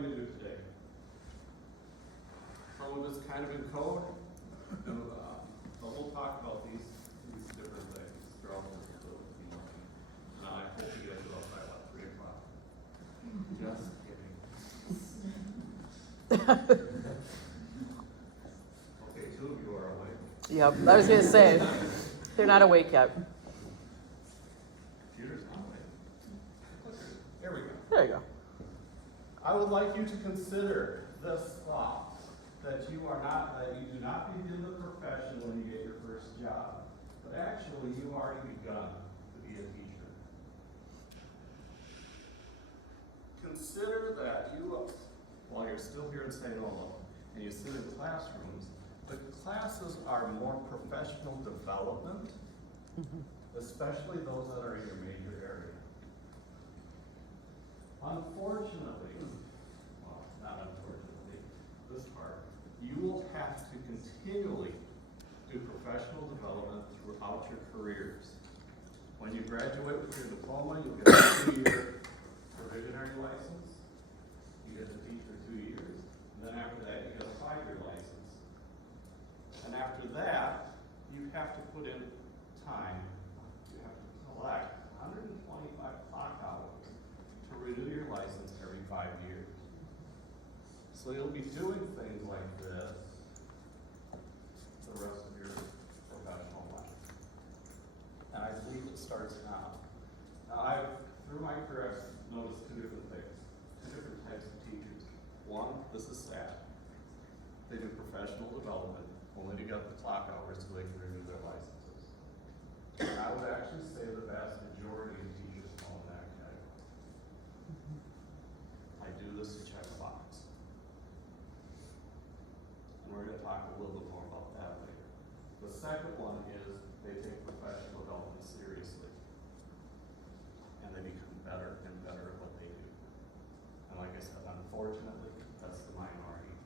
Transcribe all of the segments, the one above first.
going to do today? Some of it's kind of in code, and, but we'll talk about these different things throughout the meeting. And I hope you get it up by about 3 o'clock. Just kidding. Okay, 2 of you are awake. Yep, I was gonna say, they're not awake yet. Computer's not awake. There we go. There you go. I would like you to consider this thought, that you do not begin the profession when you get your first job, but actually you've already begun to be a teacher. Consider that while you're still here in St. Olaf, and you sit in classrooms, the classes are more professional development, especially those that are in your major area. Unfortunately, well, not unfortunately, this part, you will have to continually do professional development throughout your careers. When you graduate with your diploma, you'll get a 2-year provisionary license. You get to teach for 2 years. And then after that, you get a 5-year license. And after that, you have to put in time. You have to collect 125 clock hours to renew your license every 5 years. So you'll be doing things like this the rest of your professional life. And I believe it starts now. Now, through my career, I've noticed 2 different things, 2 different types of teachers. One, this is staff. They do professional development only to get the clock hours so they can renew their licenses. And I would actually say the vast majority of teachers fall in that category. I do this to check a box. And we're going to talk a little bit more about that later. The second one is they take professional development seriously. And they become better and better at what they do. And like I said, unfortunately, that's the minority.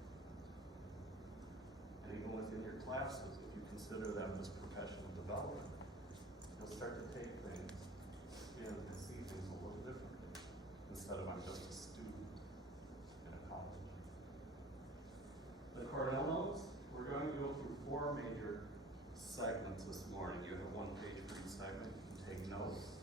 And even within your classes, if you consider them as professional development, you'll start to take things and see things a little differently instead of I'm just a student in a college. The Cornell notes, we're going to go through 4 major segments this morning. You have a 1-page for each segment. You can take notes.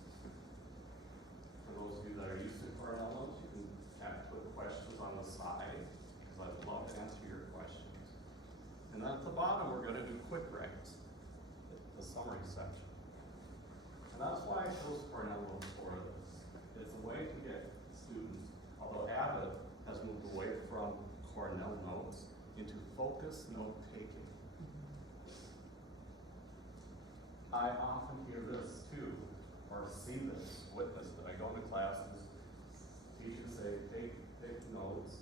For those of you that are used to Cornell notes, you can kind of put questions on the side, because I'd love to answer your questions. And then at the bottom, we're going to do quick writes, the summary section. And that's why I chose Cornell notes for this. It's a way to get students, although Abbott has moved away from Cornell notes into focused note taking. I often hear this too, or see this, witness it. I go to classes, teachers say, take notes.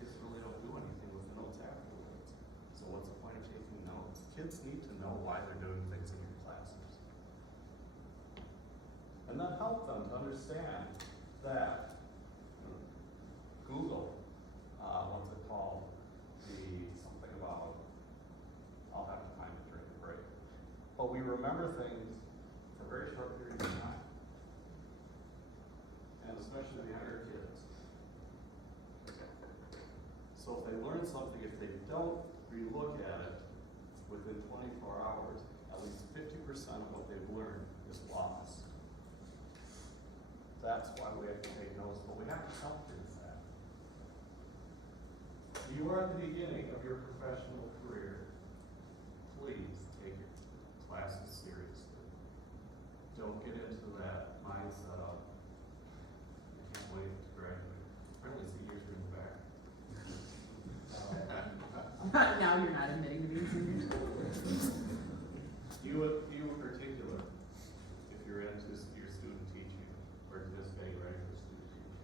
Kids really don't do anything with the notes afterwards. So what's the point of taking notes? Kids need to know why they're doing things in your classes. And then help them to understand that Google, what's it called? Something about, I'll have to find it during the break. But we remember things for very short periods of time. And especially the younger kids. So if they learn something, if they don't relook at it within 24 hours, at least 50% of what they've learned is lost. That's why we have to take notes, but we have to help kids that. You are at the beginning of your professional career. Please take your classes seriously. Don't get into that mindset of, I can't wait to graduate. Apparently seniors are in the back. Now you're not admitting to being seniors. You in particular, if you're into your student teaching or just getting ready for student teaching,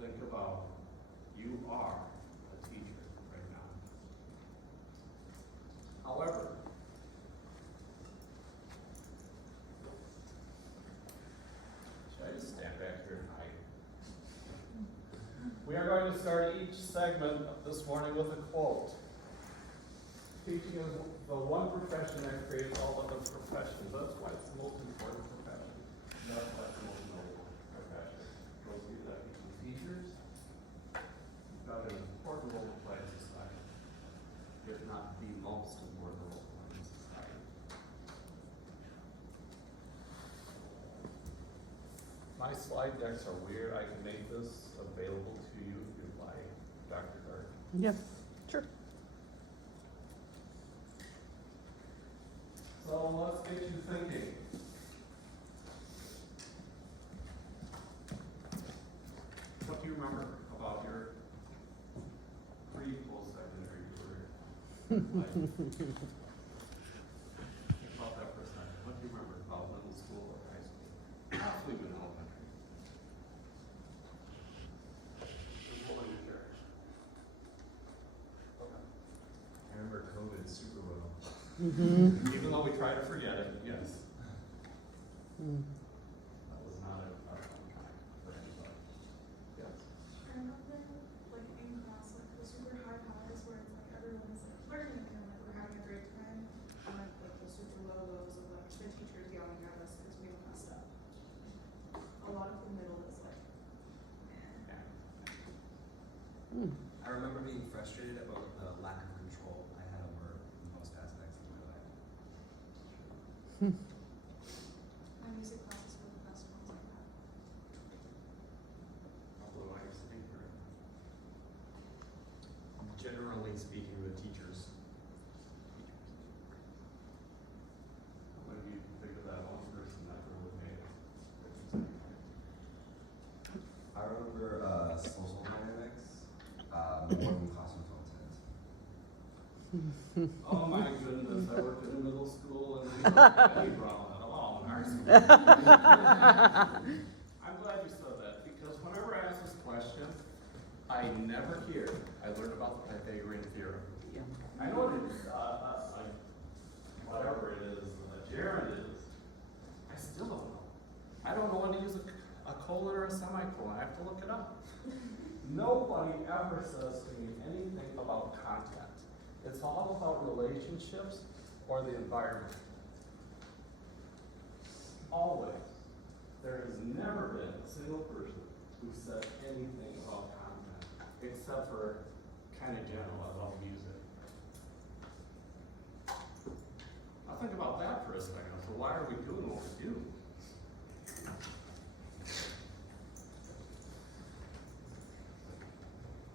think about you are a teacher right now. However, should I just stand back here and hide? We are going to start each segment this morning with a quote. Teaching is the one profession that creates all other professions. That's why it's the most important profession. That's like the most noble profession. Those of you that become teachers, you've got an important role to play in society, if not the most important role to play in society. My slide decks are weird. I can make this available to you if you'd like, Dr. Gardner. Yeah, sure. So let's get you thinking. What do you remember about your pre-post-secondary career? Like, think about that for a second. What do you remember about middle school or high school? Possibly even elementary. Who's holding your chair? Okay. I remember COVID super well. Even though we try to forget it, yes. That was not a fun time for anybody. Yes. I remember, like, in class, like, the super high highs where it's like everyone's like learning and like we're having a great time. And like the super low lows of like the teachers yelling at us because we messed up. A lot of the middle is like, Yeah. I remember being frustrated about the lack of control I had over most aspects of my life. my music classes were the best ones like that. Although I speak for it. Generally speaking, with teachers. How many of you think of that one person that really made it? I remember social dynamics more than classroom content. Oh my goodness, I worked in a middle school and we don't have any problem at all in our school. I'm glad you said that because whenever I ask this question, I never hear, I learned about the Pythagorean theorem. Yeah. I know it is, whatever it is, gerund is, I still don't know. I don't know when to use a colon or a semicolon, I have to look it up. Nobody ever says to me anything about content. It's all about relationships or the environment. Always. There has never been a single person who said anything about content, except for kind of general about music. Now think about that for a second. So why are we doing what we do?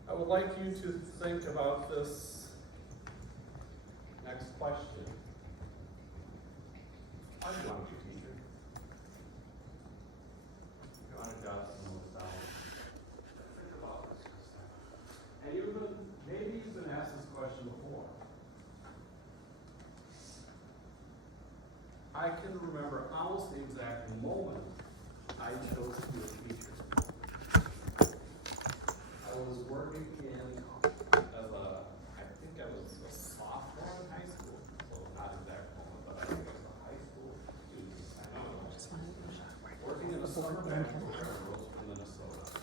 I would like you to think about this next question. How do you want to be a teacher? You want to jot some of this down. Think about this for a second. And maybe you've been asked this question before. I can remember almost the exact moment I chose to be a teacher. I was working I was a sophomore in high school, so not exact moment, but I think I was a high school student. I know. Working in a summer band program in Roseville, Minnesota.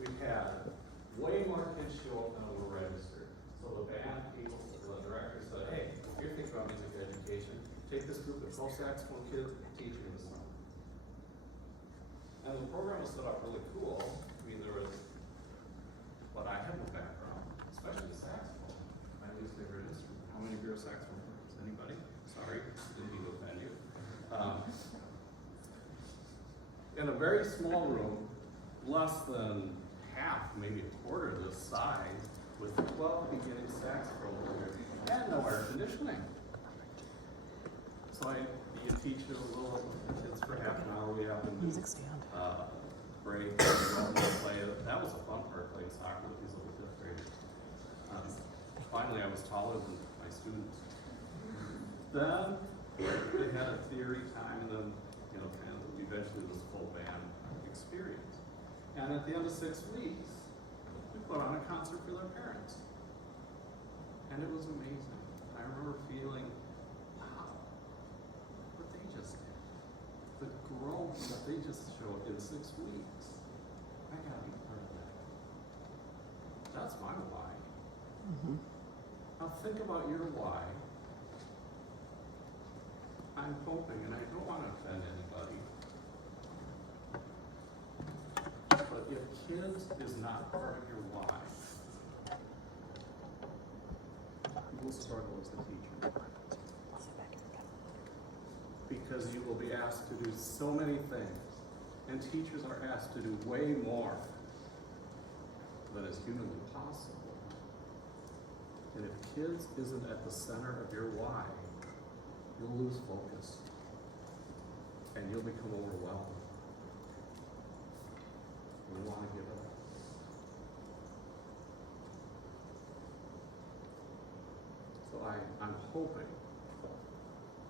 We had way more kids show up than were registered. So the band people, the director said, hey, if you're thinking about music education, take this group of 12 saxophone kids and teach them this summer. And the program was set up really cool. I mean, there was, but I had no background, especially the saxophone, my least favorite instrument. How many of you are saxophone players? Anybody? Sorry, didn't mean to offend you. In a very small room, less than half, maybe a quarter this size, with 12 beginning saxophone players, and no air conditioning. So you teach a little kids for half an hour. We have them do Music stand. break, play. That was a fun part, playing soccer with these little fifth graders. Finally, I was taller than my students. Then they had a theory time, and then kind of eventually this full band experience. And at the end of 6 weeks, we put on a concert for their parents, and it was amazing. I remember feeling, wow, what they just did. The growth that they just showed in 6 weeks. I gotta be part of that. That's my why. Now think about your why. I'm hoping, and I don't wanna offend anybody, but if kids is not part of your why, you will struggle as a teacher. Because you will be asked to do so many things, and teachers are asked to do way more than is humanly possible. And if kids isn't at the center of your why, you'll lose focus, and you'll become overwhelmed. You want to give it up. So I'm hoping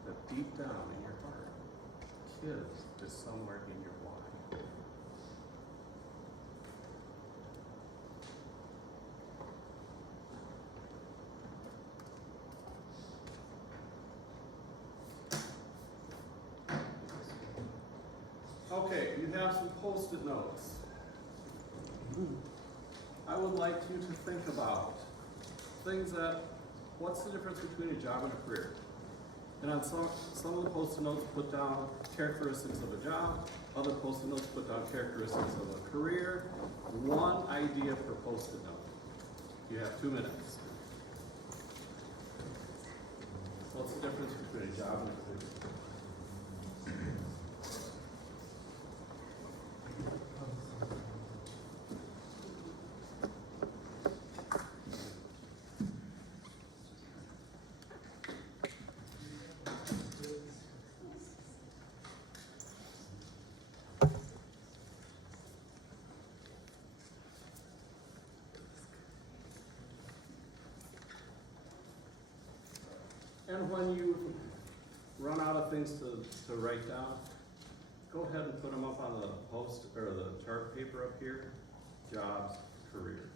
that deep down in your heart, kids is somewhere in your why. Okay, you have some Post-it notes. I would like you to think about things that, what's the difference between a job and a career? And on some of the Post-it notes put down characteristics of a job, other Post-it notes put down characteristics of a career. One idea per Post-it note. You have 2 minutes. What's the difference between a job and a career? And when you run out of things to write down, go ahead and put them up on the post or the chart paper up here. Jobs, careers.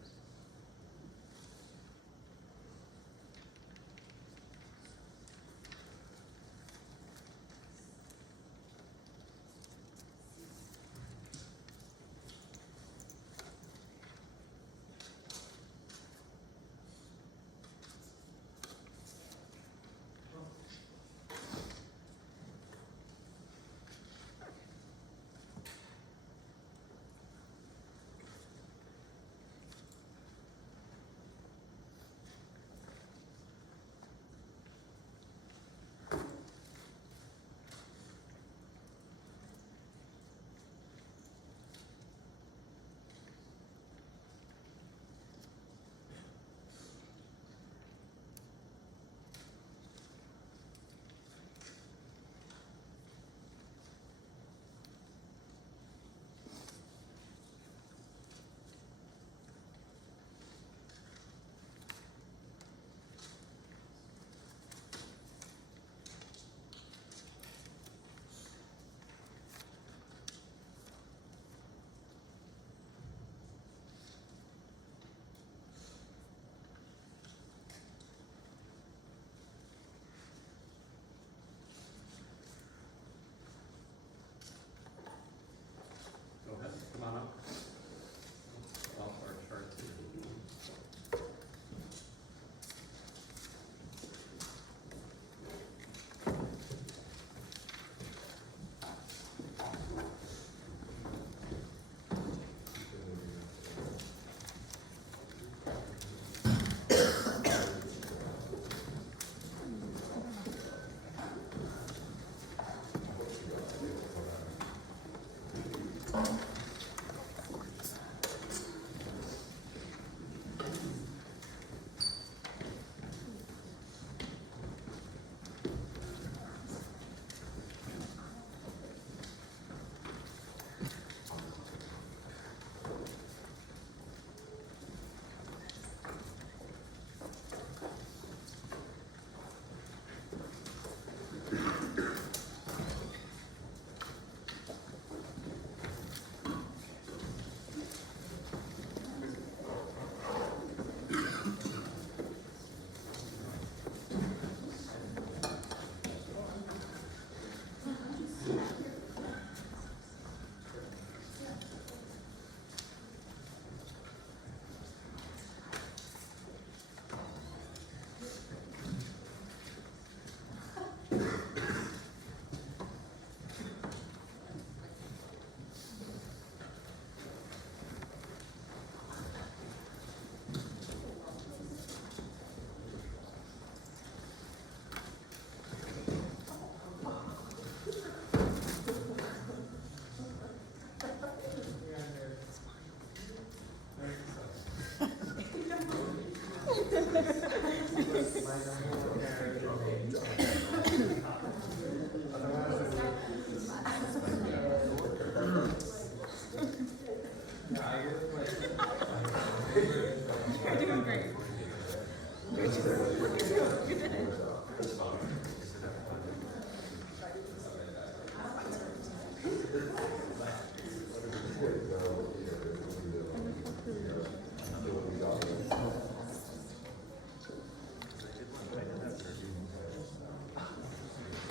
You're doing great.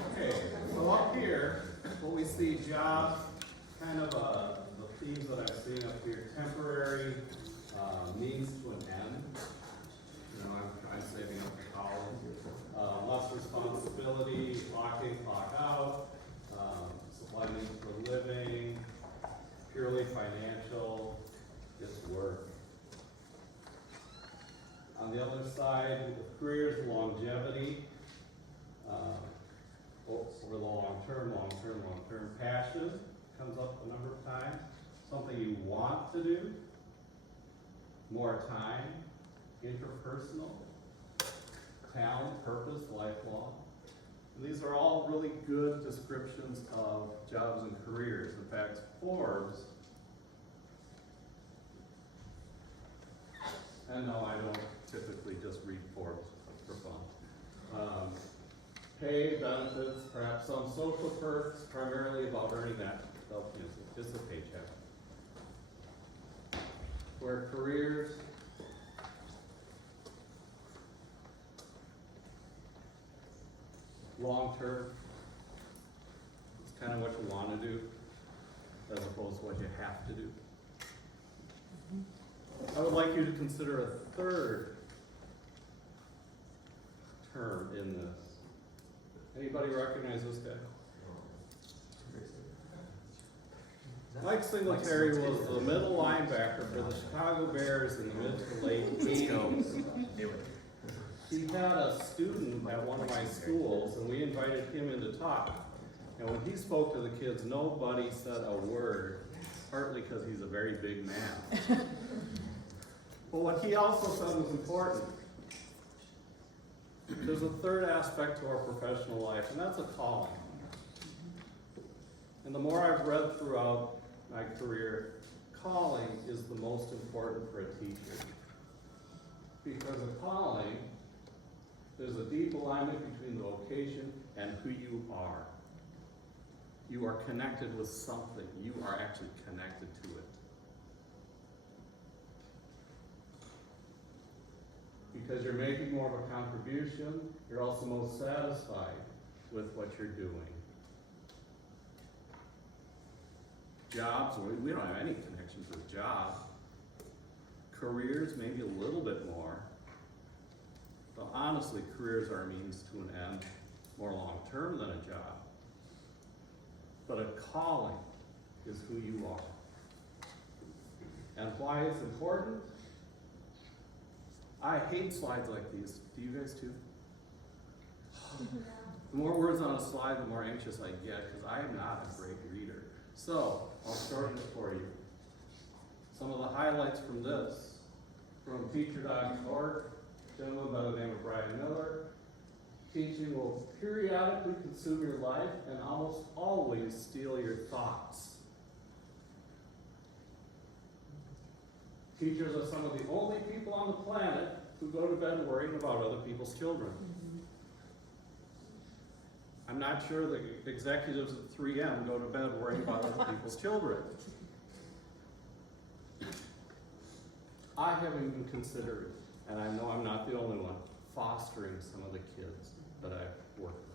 Okay, so up here, what we see jobs, kind of, the themes that I'm seeing up here, temporary, means to an end. You know, I'm saving up for college. Less responsibility, clock in, clock out, supply needs for living, purely financial, just work. On the other side, with careers, longevity, over the long term, passion comes up a number of times, something you want to do, more time, interpersonal, talent, purpose, lifelong. And these are all really good descriptions of jobs and careers. In fact, Forbes, and no, I don't typically just read Forbes for fun. Pay, benefits, perhaps some social perks, primarily about earning that just a paycheck. Where careers, long term, it's kind of what you want to do, as opposed to what you have to do. I would like you to consider a third term in this. Anybody recognize this guy? Mike Singletary was the middle linebacker for the Chicago Bears in the mid to late 80s. He had a student at one of my schools, and we invited him in to talk. And when he spoke to the kids, nobody said a word, partly because he's a very big man. But what he also said was important. There's a third aspect to our professional life, and that's a calling. And the more I've read throughout my career, calling is the most important for a teacher. Because a calling, there's a deep alignment between the vocation and who you are. You are connected with something. You are actually connected to it. Because you're making more of a contribution, you're also most satisfied with what you're doing. Jobs, we don't have any connections with jobs. Careers, maybe a little bit more. But honestly, careers are a means to an end, more long-term than a job. But a calling is who you are. And why it's important? I hate slides like these. Do you guys too? The more words on a slide, the more anxious I get, because I am not a great reader. So, I'll shorten it for you. Some of the highlights from this, from teacher.org, a gentleman by the name of Brian Miller. Teaching will periodically consume your life and almost always steal your thoughts. Teachers are some of the only people on the planet who go to bed worrying about other people's children. I'm not sure the executives at 3M go to bed worrying about other people's children. I haven't even considered, and I know I'm not the only one, fostering some of the kids that I've worked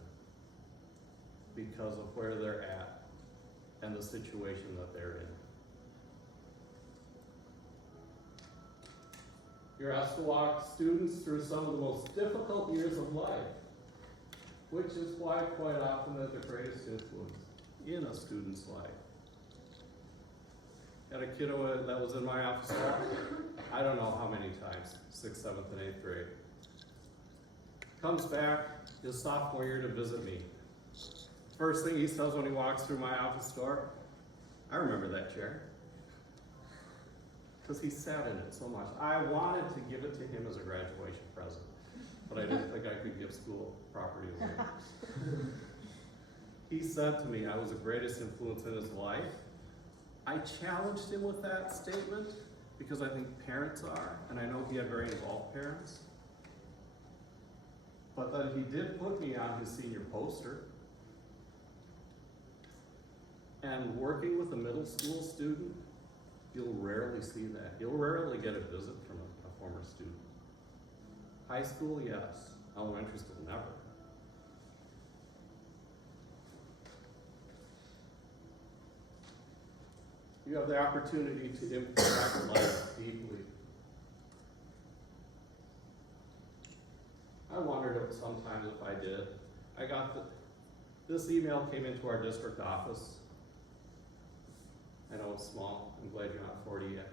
with because of where they're at and the situation that they're in. You're asked to walk students through some of the most difficult years of life, which is why quite often they're the greatest influence in a student's life. Had a kiddo that was in my office, I don't know how many times, 6th, 7th, and 8th grade. Comes back his sophomore year to visit me. First thing he says when he walks through my office door, I remember that chair. Because he sat in it so much. I wanted to give it to him as a graduation present. but I didn't think I could give school property away. He said to me I was the greatest influence in his life. I challenged him with that statement because I think parents are, and I know he had very involved parents. But then he did put me on his senior poster. And working with a middle school student, you'll rarely see that. You'll rarely get a visit from a former student. High school, yes. Elementary school, never. You have the opportunity to impact life deeply. I wondered if sometimes if I did. This email came into our district office. I know it's small. I'm glad you're not 40 yet.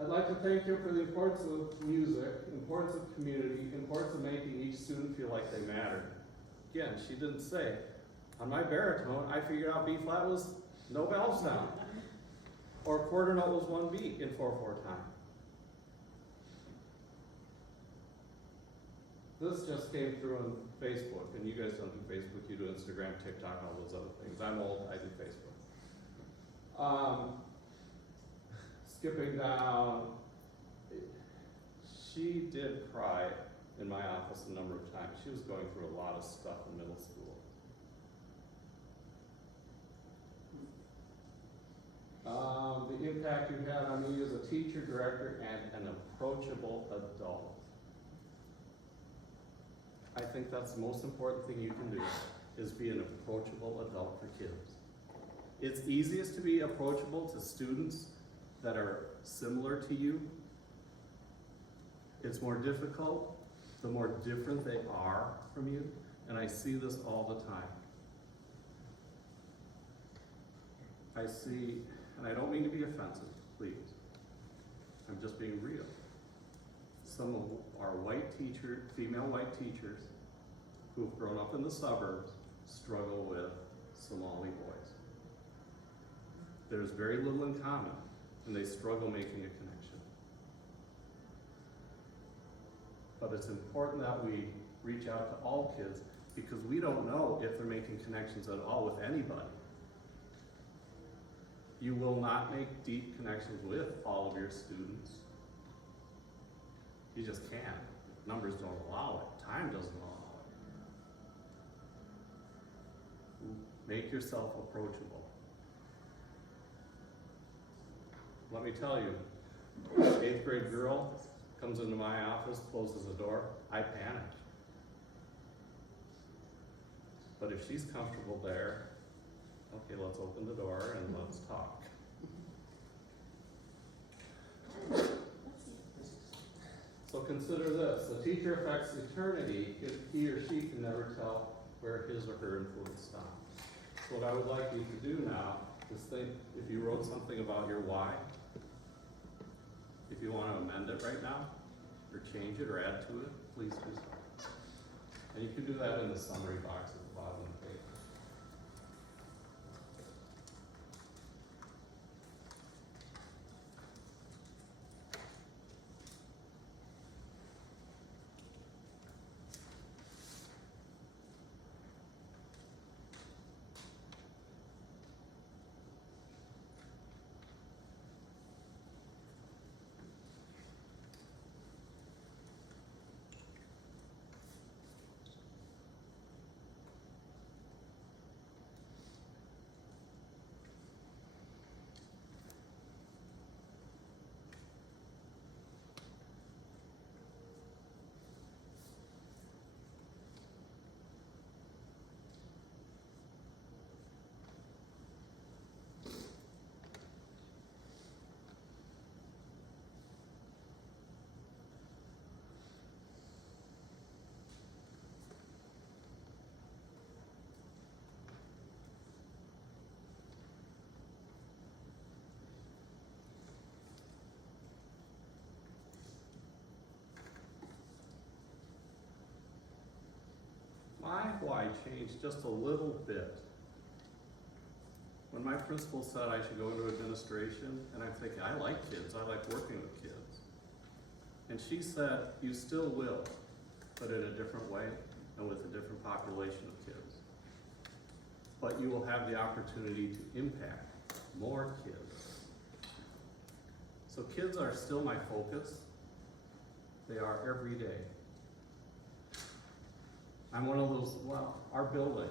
I'd like to thank you for the importance of music, importance of community, importance of making each student feel like they mattered. Again, she didn't say, on my baritone, I figured out B flat was no valve sound. Or quarter note was 1 beat in 4/4 time. This just came through on Facebook, and you guys don't do Facebook, you do Instagram, TikTok, all those other things. I'm old, I do Facebook. Skipping down, she did cry in my office a number of times. She was going through a lot of stuff in middle school. The impact you had on me as a teacher, director, and an approachable adult. I think that's the most important thing you can do, is be an approachable adult for kids. It's easiest to be approachable to students that are similar to you. It's more difficult the more different they are from you, and I see this all the time. I see, and I don't mean to be offensive, please. I'm just being real. Some of our female white teachers who've grown up in the suburbs struggle with Somali boys. There's very little in common, and they struggle making a connection. But it's important that we reach out to all kids because we don't know if they're making connections at all with anybody. You will not make deep connections with all of your students. You just can't. Numbers don't allow it. Time doesn't allow it. Make yourself approachable. Let me tell you, 8th grade girl comes into my office, closes the door, I panic. But if she's comfortable there, okay, let's open the door and let's talk. So consider this, a teacher affects eternity if he or she can never tell where his or her influence stops. So what I would like you to do now is think, if you wrote something about your why, if you want to amend it right now, or change it or add to it, please do so. And you can do that in the summary box at the bottom of the page. My why changed just a little bit. When my principal said I should go into administration, and I'm thinking, I like kids, I like working with kids. And she said, you still will, but in a different way and with a different population of kids. But you will have the opportunity to impact more kids. So kids are still my focus. They are every day. I'm one of those, well, our building,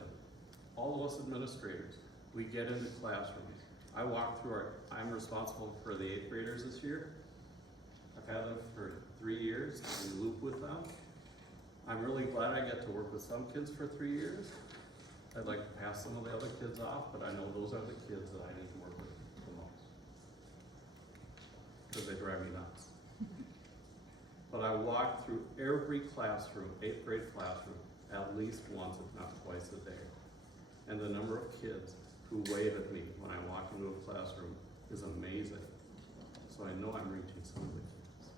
all of us administrators, we get into classrooms. I walk through I'm responsible for the 8th graders this year. I've had them for 3 years, in loop with them. I'm really glad I get to work with some kids for 3 years. I'd like to pass some of the other kids off, but I know those are the kids that I need to work with the most. Because they drive me nuts. But I walk through every classroom, 8th grade classroom, at least once, if not twice a day. And the number of kids who wave at me when I walk into a classroom is amazing. So I know I'm reaching some of the kids.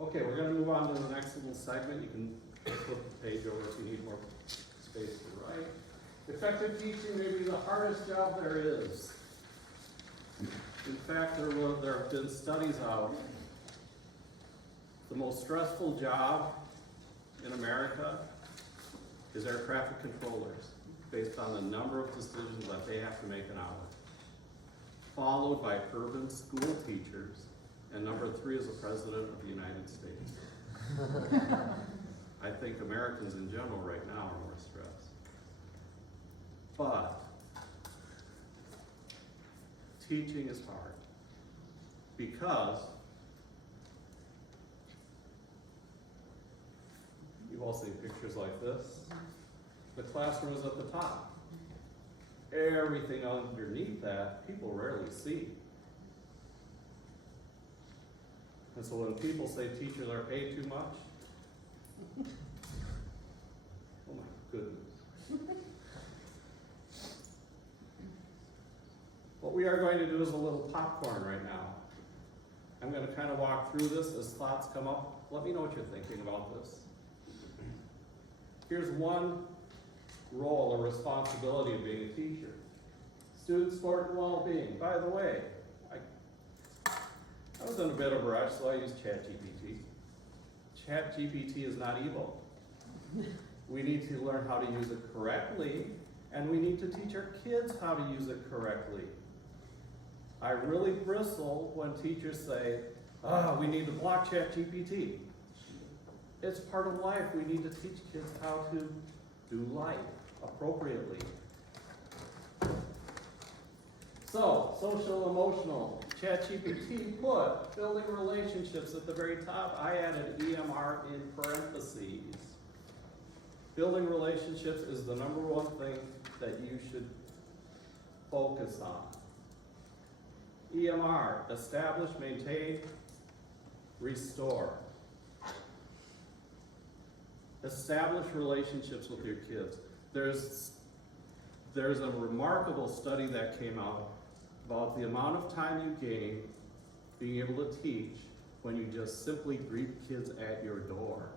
Okay, we're gonna move on to the next little segment. You can flip the page over if you need more space to write. Effective teaching may be the hardest job there is. In fact, there have been studies out. The most stressful job in America is air traffic controllers, based on the number of decisions that they have to make an hour. Followed by urban school teachers, and number 3 is the President of the United States. I think Americans in general right now are more stressed. But teaching is hard because you've all seen pictures like this. The classroom is at the top. Everything underneath that, people rarely see. And so when people say teachers are paid too much, oh my goodness. What we are going to do is a little popcorn right now. I'm going to kind of walk through this as thoughts come up. Let me know what you're thinking about this. Here's one role or responsibility of being a teacher. Student sport and well-being. By the way, I was in a bit of a rush, so I used ChatGPT. ChatGPT is not evil. We need to learn how to use it correctly, and we need to teach our kids how to use it correctly. I really bristle when teachers say, we need to block ChatGPT. It's part of life. We need to teach kids how to do life appropriately. So, social, emotional, ChatGPT put building relationships at the very top. I added EMR in parentheses. Building relationships is the number one thing that you should focus on. EMR, establish, maintain, restore. Establish relationships with your kids. There's a remarkable study that came out about the amount of time you gain being able to teach when you just simply greet kids at your door.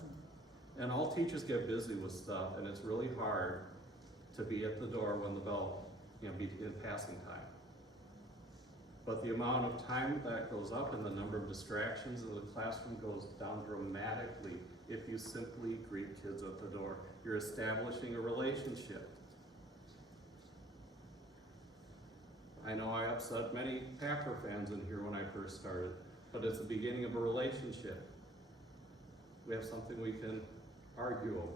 And all teachers get busy with stuff, and it's really hard to be at the door when the bell, be in passing time. But the amount of time that goes up and the number of distractions in the classroom goes down dramatically if you simply greet kids at the door. You're establishing a relationship. I know I upset many Packer fans in here when I first started, but it's the beginning of a relationship. We have something we can argue over.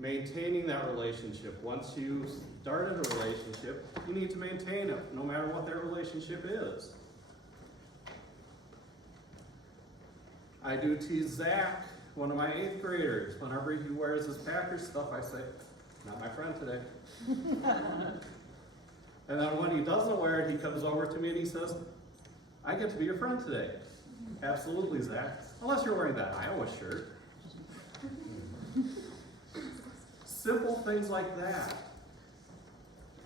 Maintaining that relationship. Once you started a relationship, you need to maintain it, no matter what that relationship is. I do tease Zach, one of my 8th graders. Whenever he wears his Packers stuff, I say, not my friend today. And then when he doesn't wear it, he comes over to me and he says, I get to be your friend today. Absolutely, Zach. Unless you're wearing that Iowa shirt. Simple things like that.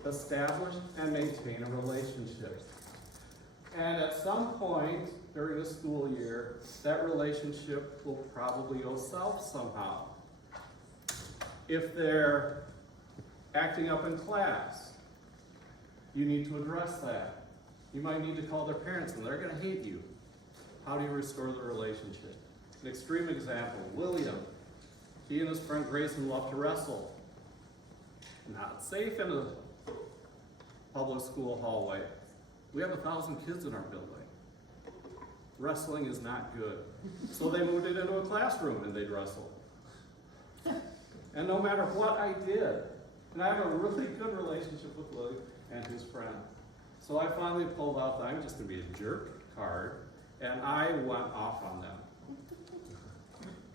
Establish and maintain a relationship. And at some point during the school year, that relationship will probably go south somehow. If they're acting up in class, You need to address that. You might need to call their parents and they're gonna hate you. How do you restore the relationship? An extreme example, William. He and his friend Grayson love to wrestle. Not safe in a public school hallway. We have 1,000 kids in our building. Wrestling is not good. So they moved it into a classroom and they'd wrestle. And no matter what I did, and I have a really good relationship with William and his friend. So I finally pulled out the I'm just gonna be a jerk card, and I went off on them.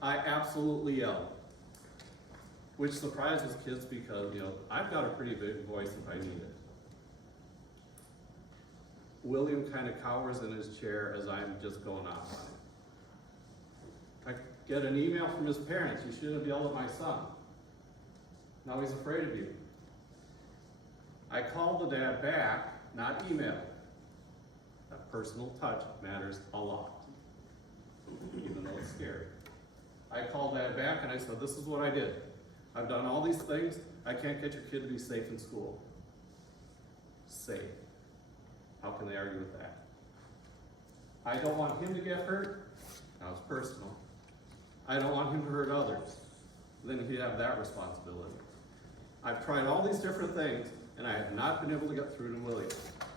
I absolutely yelled. Which surprises kids because, I've got a pretty big voice if I need it. William kind of cowers in his chair as I'm just going off on him. I get an email from his parents, you shouldn't have yelled at my son. Now he's afraid of you. I called the dad back, not email. That personal touch matters a lot, even though it's scary. I called dad back and I said, this is what I did. I've done all these things. I can't get your kid to be safe in school. Safe. How can they argue with that? I don't want him to get hurt. Now it's personal. I don't want him to hurt others. Then he'd have that responsibility. I've tried all these different things and I have not been able to get through to William.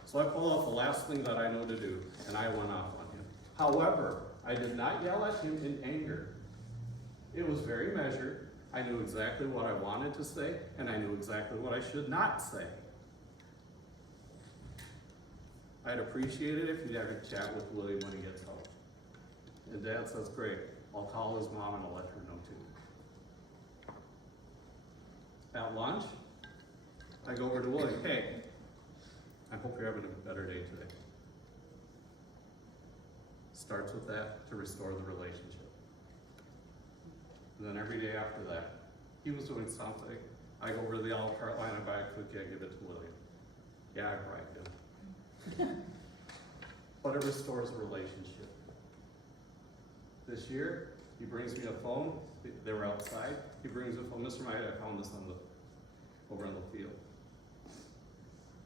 So I pulled out the last thing that I know to do and I went off on him. However, I did not yell at him in anger. It was very measured. I knew exactly what I wanted to say, and I knew exactly what I should not say. I'd appreciate it if you'd have a chat with William when he gets home. And Dad says, great, I'll call his mom and I'll let her know too. At lunch, I go over to William, hey, I hope you're having a better day today. Starts with that to restore the relationship. And then every day after that, he was doing something. I go over to the Olive Cart line and buy a cookie, I give it to William. Yeah, I probably do. But it restores a relationship. This year, he brings me a phone. They were outside. He brings me a phone. Mr. Knight, I found this over in the field.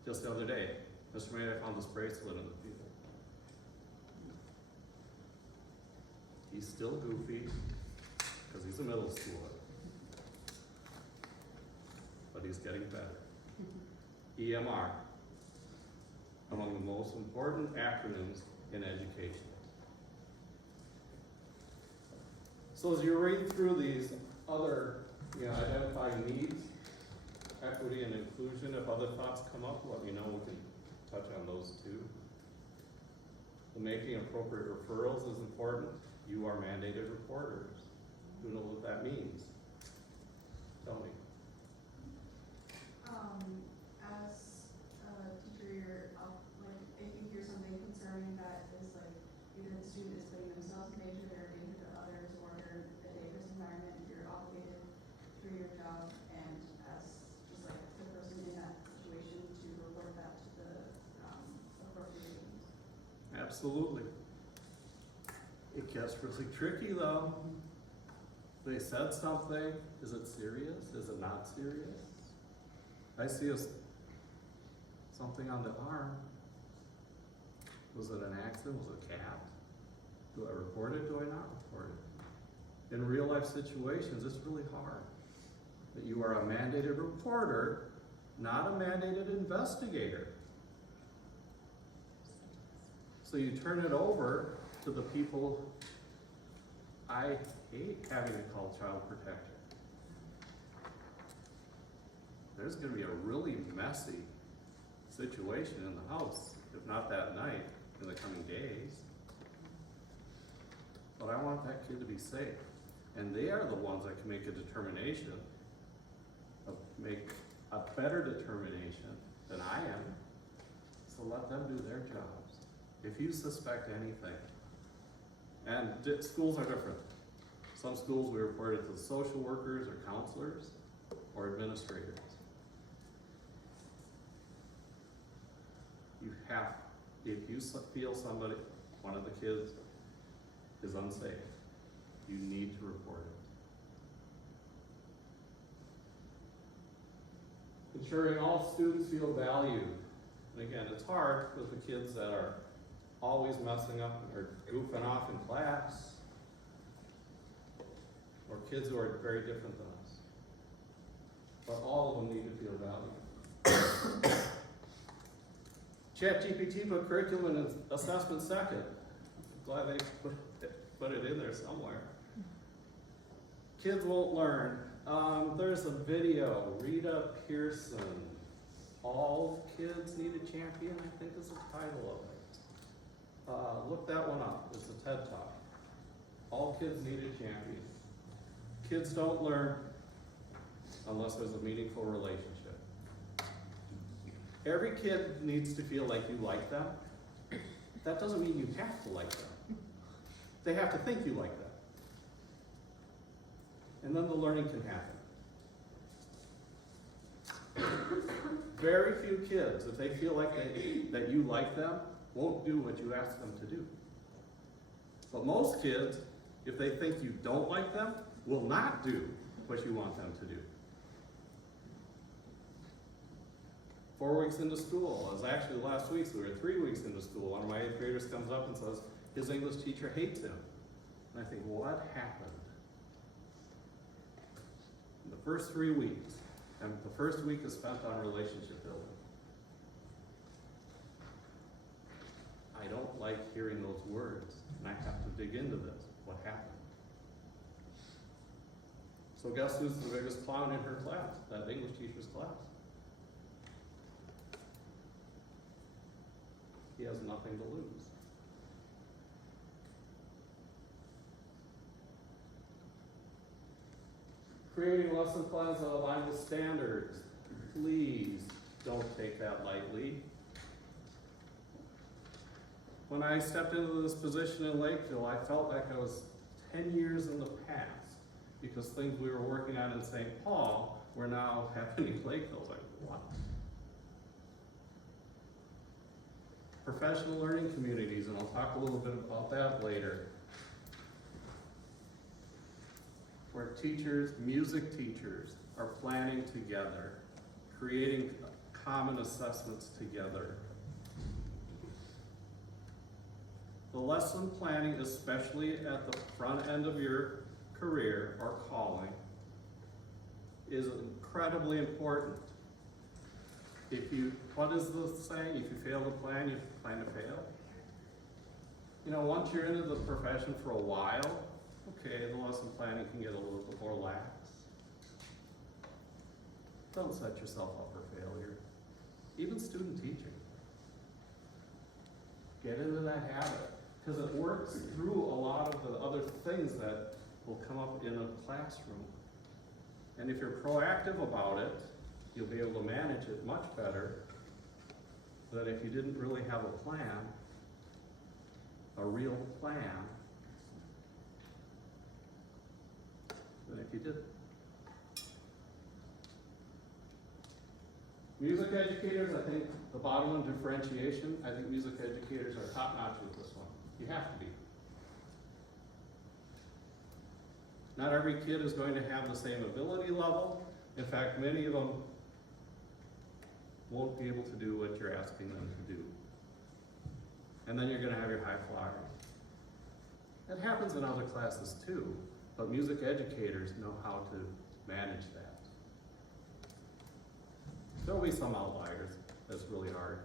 Just the other day, Mr. Knight, I found this bracelet in the field. He's still goofy, because he's a middle schooler. But he's getting better. EMR, among the most important acronyms in education. So as you read through these other, identifying needs, equity and inclusion, if other thoughts come up, let me know, we can touch on those too. The making appropriate referrals is important. You are mandated reporters. Who knows what that means? Tell me. As a teacher, if you hear something concerning that is either the student is putting themselves in danger, they're a danger to others, or they're a dangerous environment, you're obligated through your job and as just the person in that situation to report that to the appropriate agents. Absolutely. It gets really tricky though. They said something. Is it serious? Is it not serious? I see something on the arm. Was it an accident? Was it a cat? Do I report it? Do I not report it? In real life situations, it's really hard. That you are a mandated reporter, not a mandated investigator. So you turn it over to the people. I hate having to call child protector. There's going to be a really messy situation in the house, if not that night, in the coming days. But I want that kid to be safe. And they are the ones that can make a determination, make a better determination than I am. So let them do their jobs. If you suspect anything, and schools are different. Some schools we report it to social workers or counselors or administrators. You have, if you feel somebody, one of the kids is unsafe, you need to report it. Ensuring all students feel valued. And again, it's hard with the kids that are always messing up or goofing off in class, or kids who are very different than us. But all of them need to feel valued. ChatGPT put curriculum and assessment second. Glad they put it in there somewhere. Kids won't learn. There's a video, Rita Pearson. All Kids Need a Champion, I think is the title of it. Look that one up. It's a TED Talk. All kids need a champion. Kids don't learn unless there's a meaningful relationship. Every kid needs to feel like you like them. That doesn't mean you have to like them. They have to think you like them. And then the learning can happen. Very few kids, if they feel like that you like them, won't do what you ask them to do. But most kids, if they think you don't like them, will not do what you want them to do. 4 weeks into school, it was actually last week, so we were 3 weeks into school. One of my 8th graders comes up and says, his English teacher hates him. And I think, what happened? In the first 3 weeks, and the first week is spent on relationship building. I don't like hearing those words, and I have to dig into this. What happened? So guess who's the biggest clown in her class? That English teacher's class. He has nothing to lose. Creating lesson plans that align with standards. Please don't take that lightly. When I stepped into this position in Lakeville, I felt like I was 10 years in the past because things we were working on in St. Paul were now happening in Lakeville. I was like, what? Professional learning communities, and I'll talk a little bit about that later, where teachers, music teachers, are planning together, creating common assessments together. The lesson planning, especially at the front end of your career or calling, is incredibly important. What is the saying? If you fail to plan, you plan to fail. You know, once you're into the profession for a while, okay, the lesson planning can get a little bit more lax. Don't set yourself up for failure. Even student teaching. Get into that habit, because it works through a lot of the other things that will come up in a classroom. And if you're proactive about it, you'll be able to manage it much better than if you didn't really have a plan, a real plan, than if you didn't. Music educators, I think the bottom one, differentiation, I think music educators are top notch with this one. You have to be. Not every kid is going to have the same ability level. In fact, many of them won't be able to do what you're asking them to do. And then you're going to have your high flyers. That happens in other classes too, but music educators know how to manage that. There'll be some outliers that's really hard.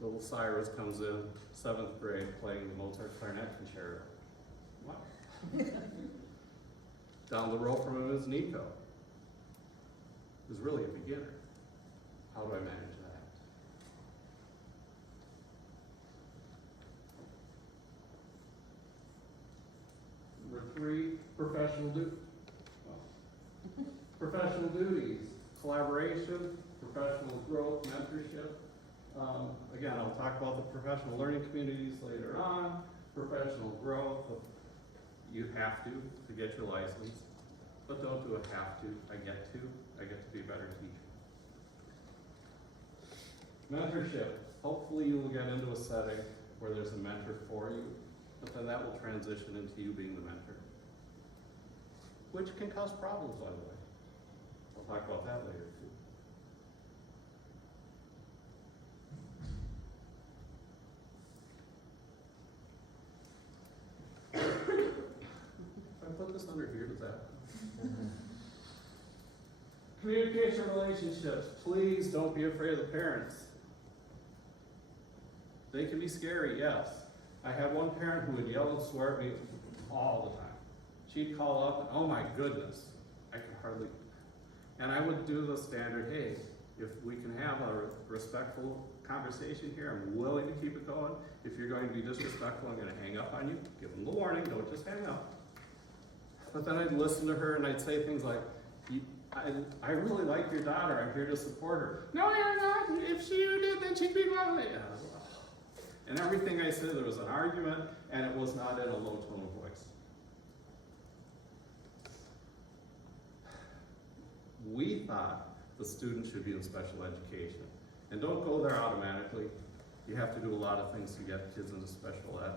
Little Cyrus comes in, 7th grade, playing the Mozart Clarinet Concerto. What? Down the row from him is Nico, who's really a beginner. How do I manage that? Number 3, professional duties, collaboration, professional growth, mentorship. Again, I'll talk about the professional learning communities later on. Professional growth, you have to get your license, but don't do a have to. I get to be a better teacher. Mentorship, hopefully you will get into a setting where there's a mentor for you, but then that will transition into you being the mentor, which can cause problems, by the way. I'll talk about that later too. Communication relationships, please don't be afraid of the parents. They can be scary, yes. I had one parent who would yell and swear at me all the time. She'd call up and, oh my goodness, I could hardly. And I would do the standard, hey, if we can have a respectful conversation here, I'm willing to keep it going. If you're going to be disrespectful, I'm gonna hang up on you. Give them the warning, don't just hang up. But then I'd listen to her and I'd say things like, I really like your daughter, I'm here to support her. No, you're not, if she did, then she'd be lovely. And everything I said, there was an argument, and it was not in a low tone of voice. We thought the student should be in special education. And don't go there automatically. You have to do a lot of things to get kids into special ed.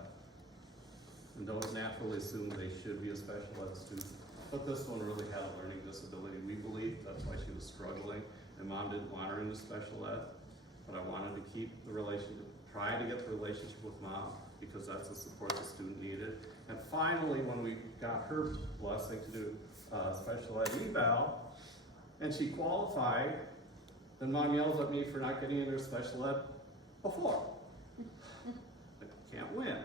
And don't naturally assume they should be a special ed student. But this one really had a learning disability, we believe. That's why she was struggling. And mom didn't want her into special ed. But I wanted to keep the relationship, try to get the relationship with mom, because that's the support the student needed. And finally, when we got her blessing to do special ed eval, and she qualified, then mom yells at me for not getting into special ed before. I can't win.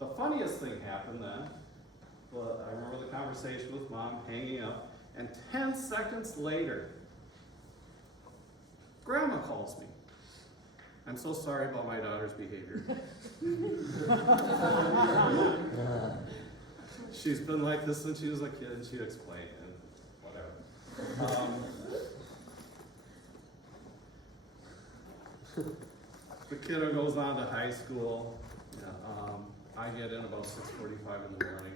The funniest thing happened then, well, I remember the conversation with mom hanging up, and 10 seconds later, Grandma calls me. I'm so sorry about my daughter's behavior. She's been like this since she was a kid, and she'd explain, and whatever. The kiddo goes on to high school. Yeah, I get in about 6:45 in the morning.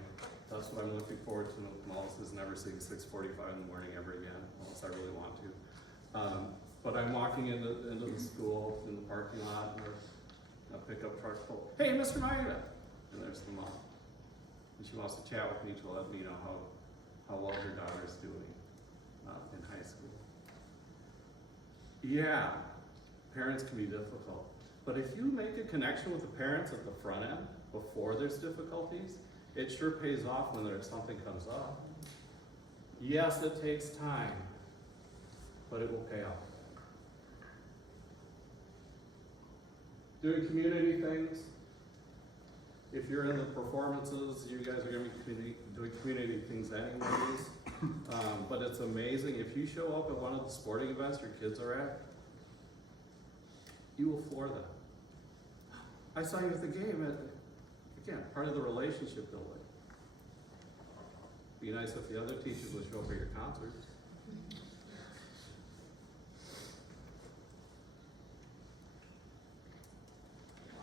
That's what I'm looking forward to most, is never seeing 6:45 in the morning ever again, unless I really want to. But I'm walking into the school, in the parking lot, and a pickup truck full. Hey, Mr. Maida! And there's the mom. And she wants to chat with me to let me know how well her daughter's doing in high school. Yeah, parents can be difficult. But if you make a connection with the parents at the front end, before there's difficulties, it sure pays off when something comes up. Yes, it takes time, but it will pay off. Doing community things. If you're in the performances, you guys are going to be doing community things anyways. But it's amazing, if you show up at one of the sporting events your kids are at, you will floor them. I saw you at the game. Again, part of the relationship building. Be nice if the other teachers would show up at your concerts.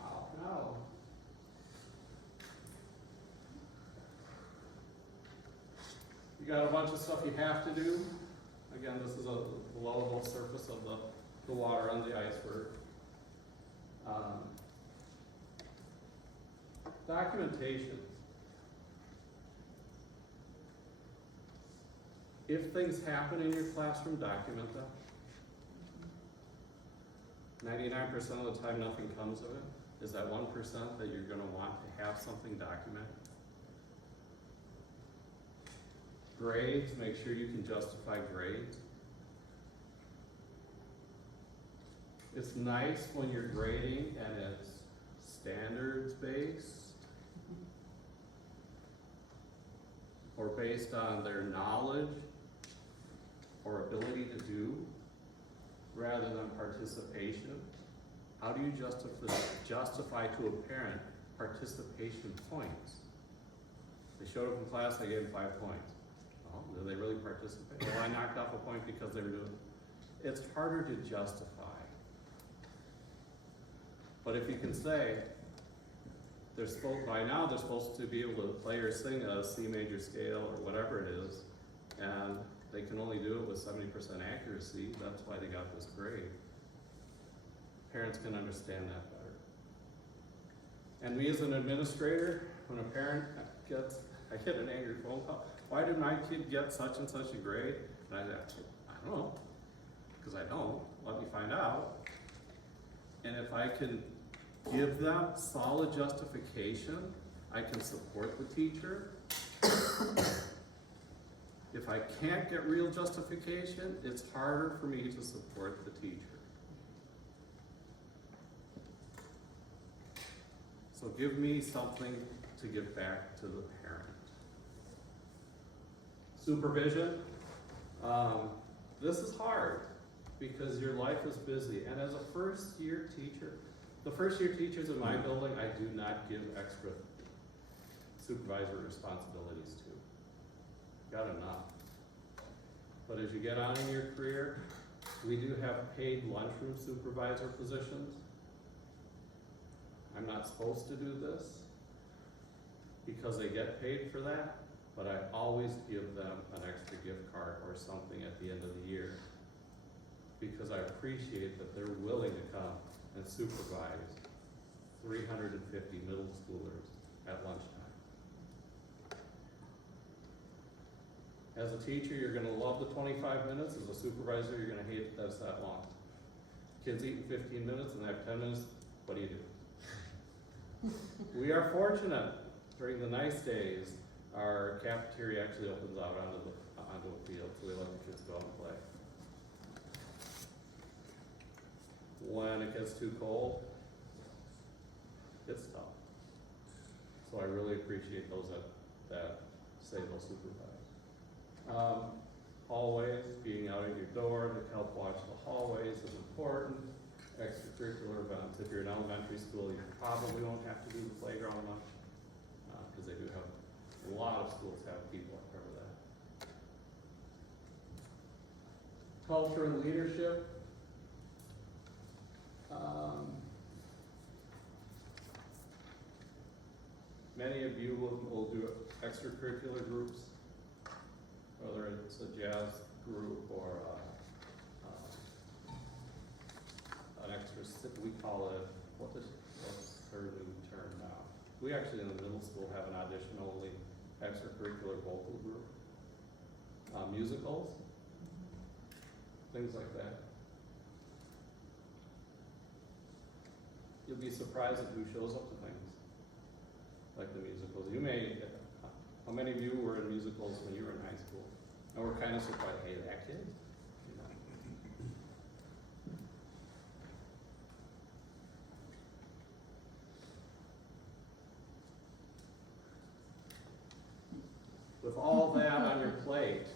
Wow, no. You got a bunch of stuff you have to do. Again, this is a below the surface of the water on the iceberg. Documentation. If things happen in your classroom, document them. 99% of the time, nothing comes of it. Is that 1% that you're going to want to have something documented? Grades, make sure you can justify grades. It's nice when you're grading and it's standards-based or based on their knowledge or ability to do rather than participation. How do you justify to a parent participation points? They showed up in class, I gave them 5 points. Oh, did they really participate? Well, I knocked off a point because they were doing it. It's harder to justify. But if you can say, by now they're supposed to be able to play or sing a C major scale or whatever it is, and they can only do it with 70% accuracy, that's why they got this grade. Parents can understand that better. And me as an administrator, when a parent I get an angry phone call, why did my kid get such and such a grade? And I don't know, because I don't, let me find out. And if I can give them solid justification, I can support the teacher. If I can't get real justification, it's harder for me to support the teacher. So give me something to give back to the parent. Supervision. This is hard because your life is busy. And as a first-year teacher, the first-year teachers in my building, I do not give extra supervisory responsibilities to. Got enough. But as you get on in your career, we do have paid lunchroom supervisor positions. I'm not supposed to do this because they get paid for that, but I always give them an extra gift card or something at the end of the year because I appreciate that they're willing to come and supervise 350 middle schoolers at lunchtime. As a teacher, you're gonna love the 25 minutes. As a supervisor, you're gonna hate that it's that long. Kids eat in 15 minutes and they have 10 minutes, what do you do? We are fortunate, during the nice days, our cafeteria actually opens out onto a field, so we let the kids go out and play. When it gets too cold, it's tough. So I really appreciate those that say they'll supervise. Hallways, being out at your door to help watch the hallways is important. Extracurricular events. If you're in elementary school, you probably won't have to do the playground much, because they do have, a lot of schools have people that cover that. Culture and leadership. Many of you will do extracurricular groups, whether it's a jazz group or an extra, we call it, what's her new term now? We actually in the middle school have an audition only extracurricular vocal group. Musicals, things like that. You'll be surprised at who shows up to things like the musicals. You may, how many of you were in musicals when you were in high school? And we're kind of surprised, hey, that kid? You know. With all that on your plate,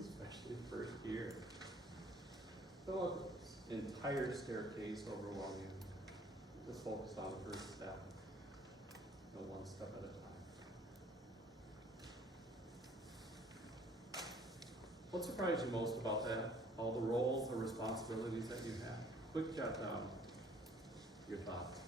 especially first year, don't let the entire staircase overwhelm you. Just focus on the first step, and one step at a time. What surprised you most about that? All the roles or responsibilities that you have? Quick jot down your thoughts.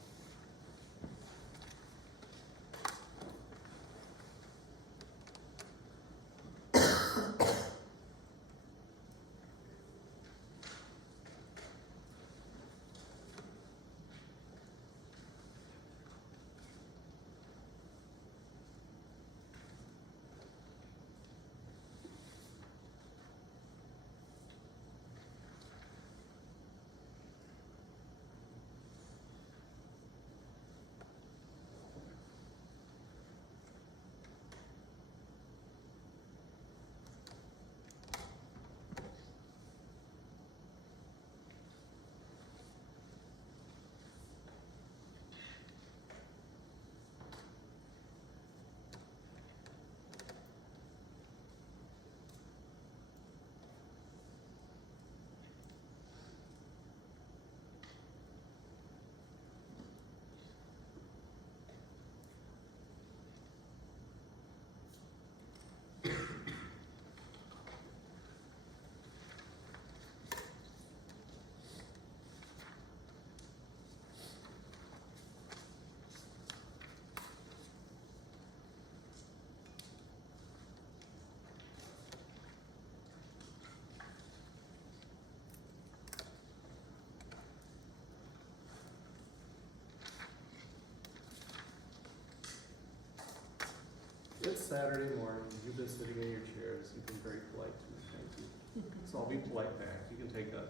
It's Saturday morning, you've been sitting in your chairs, you've been very polite to me, thank you. So I'll be polite back. You can take a,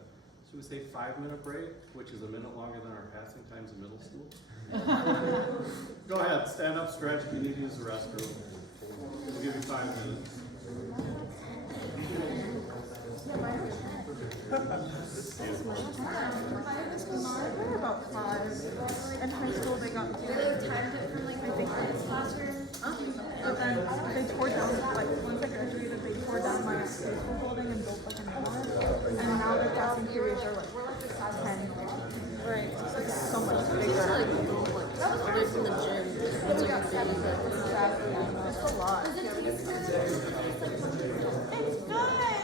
should we say 5-minute break, which is a minute longer than our passing times in middle school? Go ahead, stand up, stretch, if you need to use the restroom. We'll give you 5 minutes. They're about 5. In high school, they got timed it from like my favorite classroom. but then they tore down, like, once I graduated, they tore down my baseball building and built like a new one. And now the passing periods are like 10. Right. It's like so much bigger. That was away from the gym. It's like a big, Exactly. It's a lot. Does it taste good? It's good!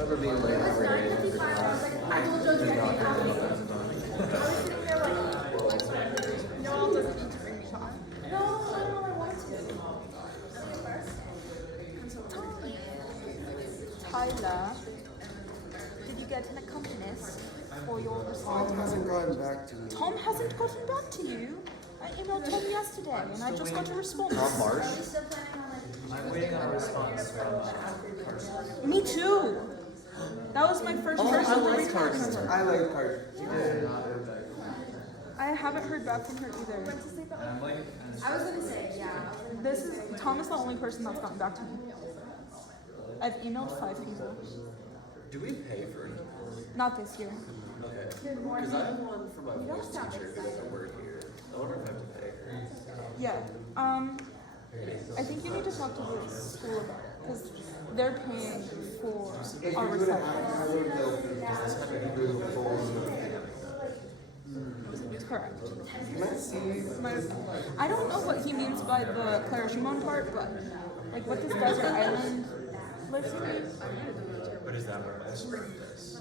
Remember being late It was every day. 9:55. I was like, I told Joe to get me coffee. I was sitting there like, Y'all doesn't need to bring me coffee. no, I don't know, I want to. Tyler, did you get an accompanist for your response? Tom hasn't gotten back to me. Tom hasn't gotten back to you? I emailed Tom yesterday and I just got a response. Marsh? Are you still planning on like? I'm waiting on a response from Carson. Me too. That was my first person to reach out to her. I like Carson. I haven't heard back from her either. I'm like, I was gonna say, yeah. This is Tom is the only person that's gotten back to me. I've emailed 5 people. Do we pay for it? Not this year. Okay. Because I have one for my voice teacher who doesn't work here. I wonder if I have to pay her. Yeah. I think you need to talk to the school about it because they're paying for If our you're doing it, recycling. I would go Correct. Can I see? I don't know what he means by the Clara Schumann part, but like what this desert island list is. what is that word? I just read this.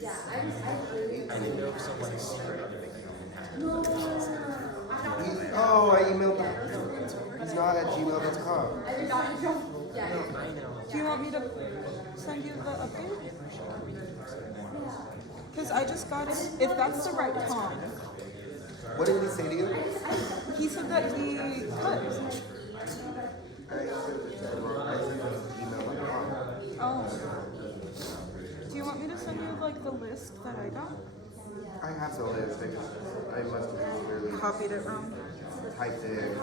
Yeah, I I didn't know if someone's secret under making no. Oh, I emailed him. He's not at gmail.com. I did not know. Yeah. I know. Do you want me to send you the update? Because I just got it. If that's the right Tom, What did he say to you? he said that he could. I sent it to email.com. Oh. Do you want me to send you like the list that I got? I have the list. I must have literally Copied it wrong. typed it in.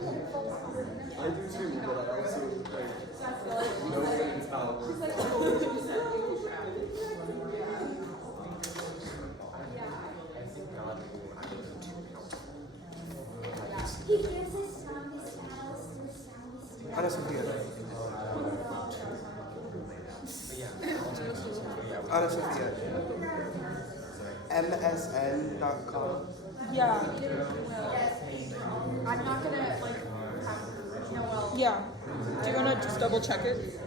I do too, but I also like know when it's out. He gives us zombie styles and zombie Ana Sofia. Ana Sofia. MSN.com. Yeah. I'm not gonna like have Noel. Yeah. Do you want to just double check it?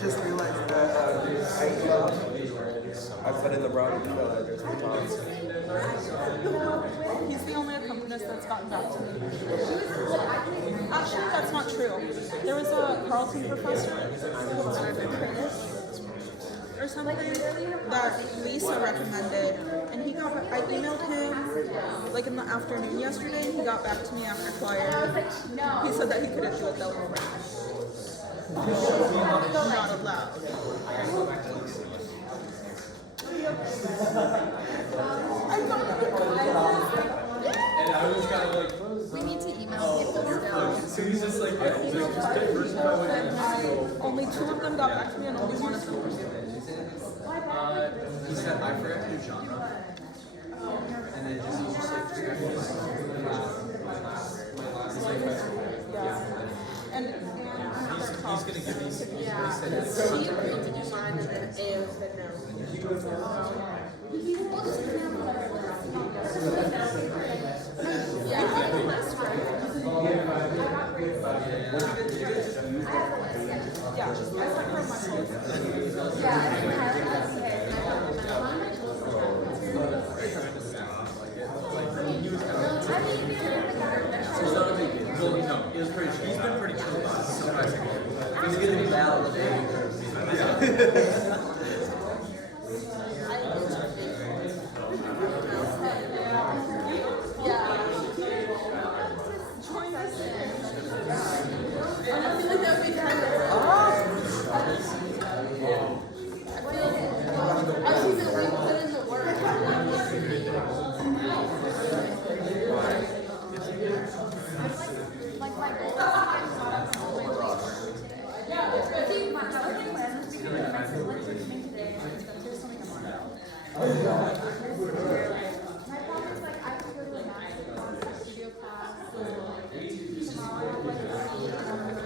Just realized that I put in the wrong email address for Tom. He's the only accompanist that's gotten back to me. Actually, that's not true. There was a Carleton professor or something that Lisa recommended, and he got. I emailed him like in the afternoon yesterday, and he got back to me after choir. He said that he couldn't do it though. Not allowed. We need to email people still. So he's just like, Only 2 of them got back to me, and only 1 of them. he said, I forgot to do genre. And then just, he's just like, Yeah. And he's gonna give these, Yeah. She agreed to do mine and then AO said no. Yeah, I have a list, right? Join us in. I feel like that would be kind of. I feel that we put in the work. Like my goal is to get caught up on my like see my working plan is to be my siblings are coming today and there's something tomorrow. My problem is like I have to go to a math class, studio class, so like tomorrow I have like a C and I'm going to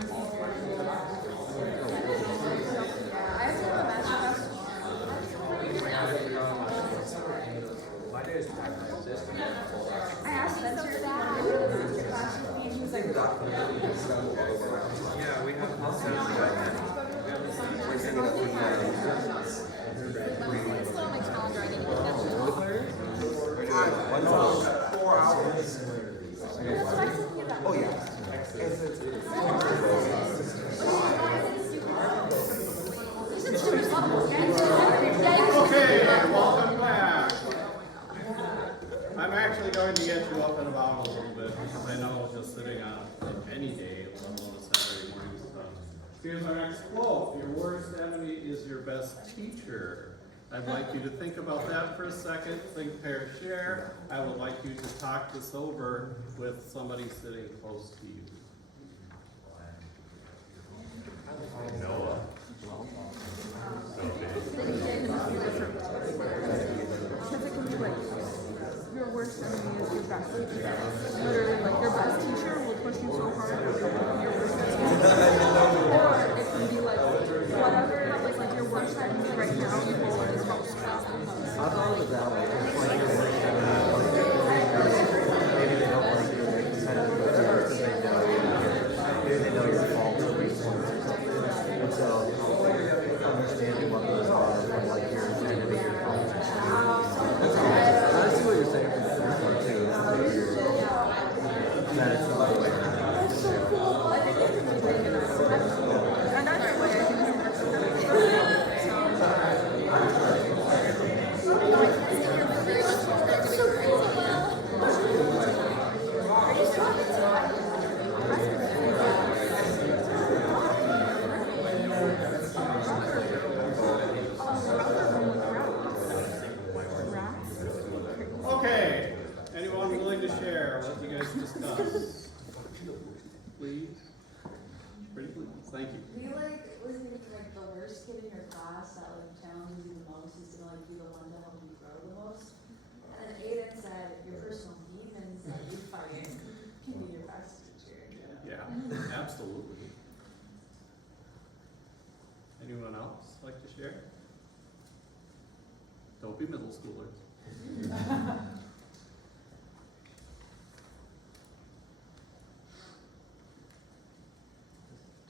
be yeah, I have to go to a math class I asked Spencer if he wanted to go to the master class with me and he was like, Yeah, we have we're setting up it's on my calendar, I need to get that shit off. We're doing 4 hours. That's what I said to you about. Oh, yeah. Okay, welcome back. I'm actually going to get you up and about a little bit because I know just sitting on any day, let alone a Saturday morning, is tough. Here's our next quote. Your worst enemy is your best teacher. I'd like you to think about that for a second. Think, pair, share. I would like you to talk this over with somebody sitting close to you. Noah. Your worst enemy is your best teacher. Literally, like your best teacher will push you so hard that you'll become your worst enemy. Or it can be like whatever that was like your worst enemy right now, you will learn how stressed and I thought of it that way. It's like your worst enemy. Maybe they don't like you. They kind of go there because they know maybe they know your faults or weaknesses or something. And so understanding what those are from like your enemy, your faults. That's all. I see what you're saying from that point too. That it's not the way around. That's so cool. I think it's really great. And that's the way I think it works. That's so cool. Are you talking Okay, anyone willing to share what you guys discussed? Please? Pretty please, thank you. We like, was it like the worst kid in your class that like challenges you the most is gonna like be the one to help you grow the most? And then Aiden said your personal demons that you fight can be your best teacher. Yeah, absolutely. Anyone else like to share? Don't be middle schoolers.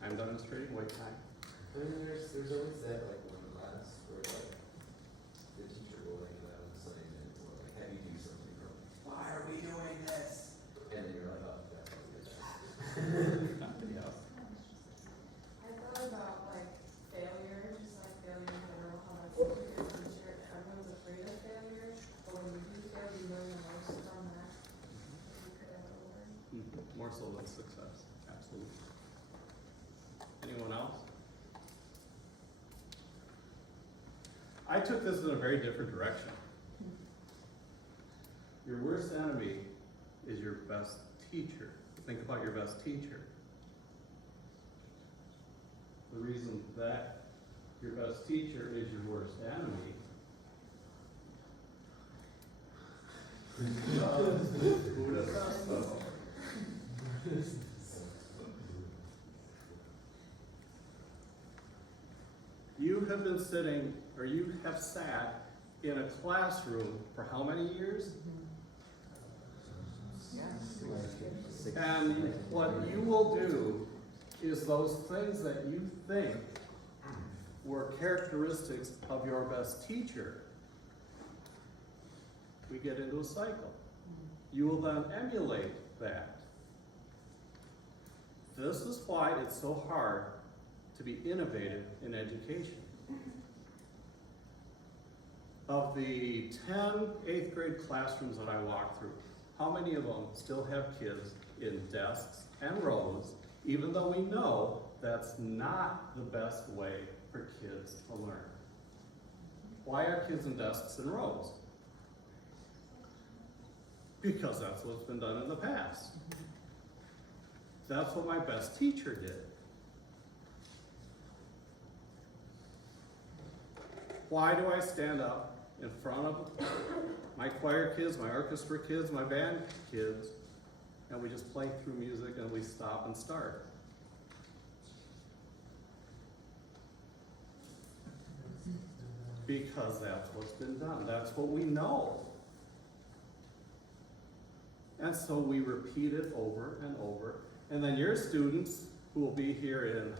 I'm demonstrating wait time. I mean, there's always that like one class where like the teacher will like have an assignment or like have you do something from why are we doing this? And then you're like, oh, that's what we did. Yeah. I thought about like failure, just like failure in general, how that's because I'm sure everyone's afraid of failure, but when you do fail, you learn the most from that. You could ever learn. More so than success, absolutely. Anyone else? I took this in a very different direction. Your worst enemy is your best teacher. Think about your best teacher. The reason that your best teacher is your worst enemy who would have guessed though? You have been sitting, or you have sat in a classroom for how many years? And what you will do is those things that you think were characteristics of your best teacher, we get into a cycle. You will then emulate that. This is why it's so hard to be innovative in education. Of the 10 eighth grade classrooms that I walked through, how many of them still have kids in desks and rows, even though we know that's not the best way for kids to learn? Why are kids in desks and rows? Because that's what's been done in the past. That's what my best teacher did. Why do I stand up in front of my choir kids, my orchestra kids, my band kids, and we just play through music and we stop and start? Because that's what's been done. That's what we know. And so we repeat it over and over. And then your students, who will be here in,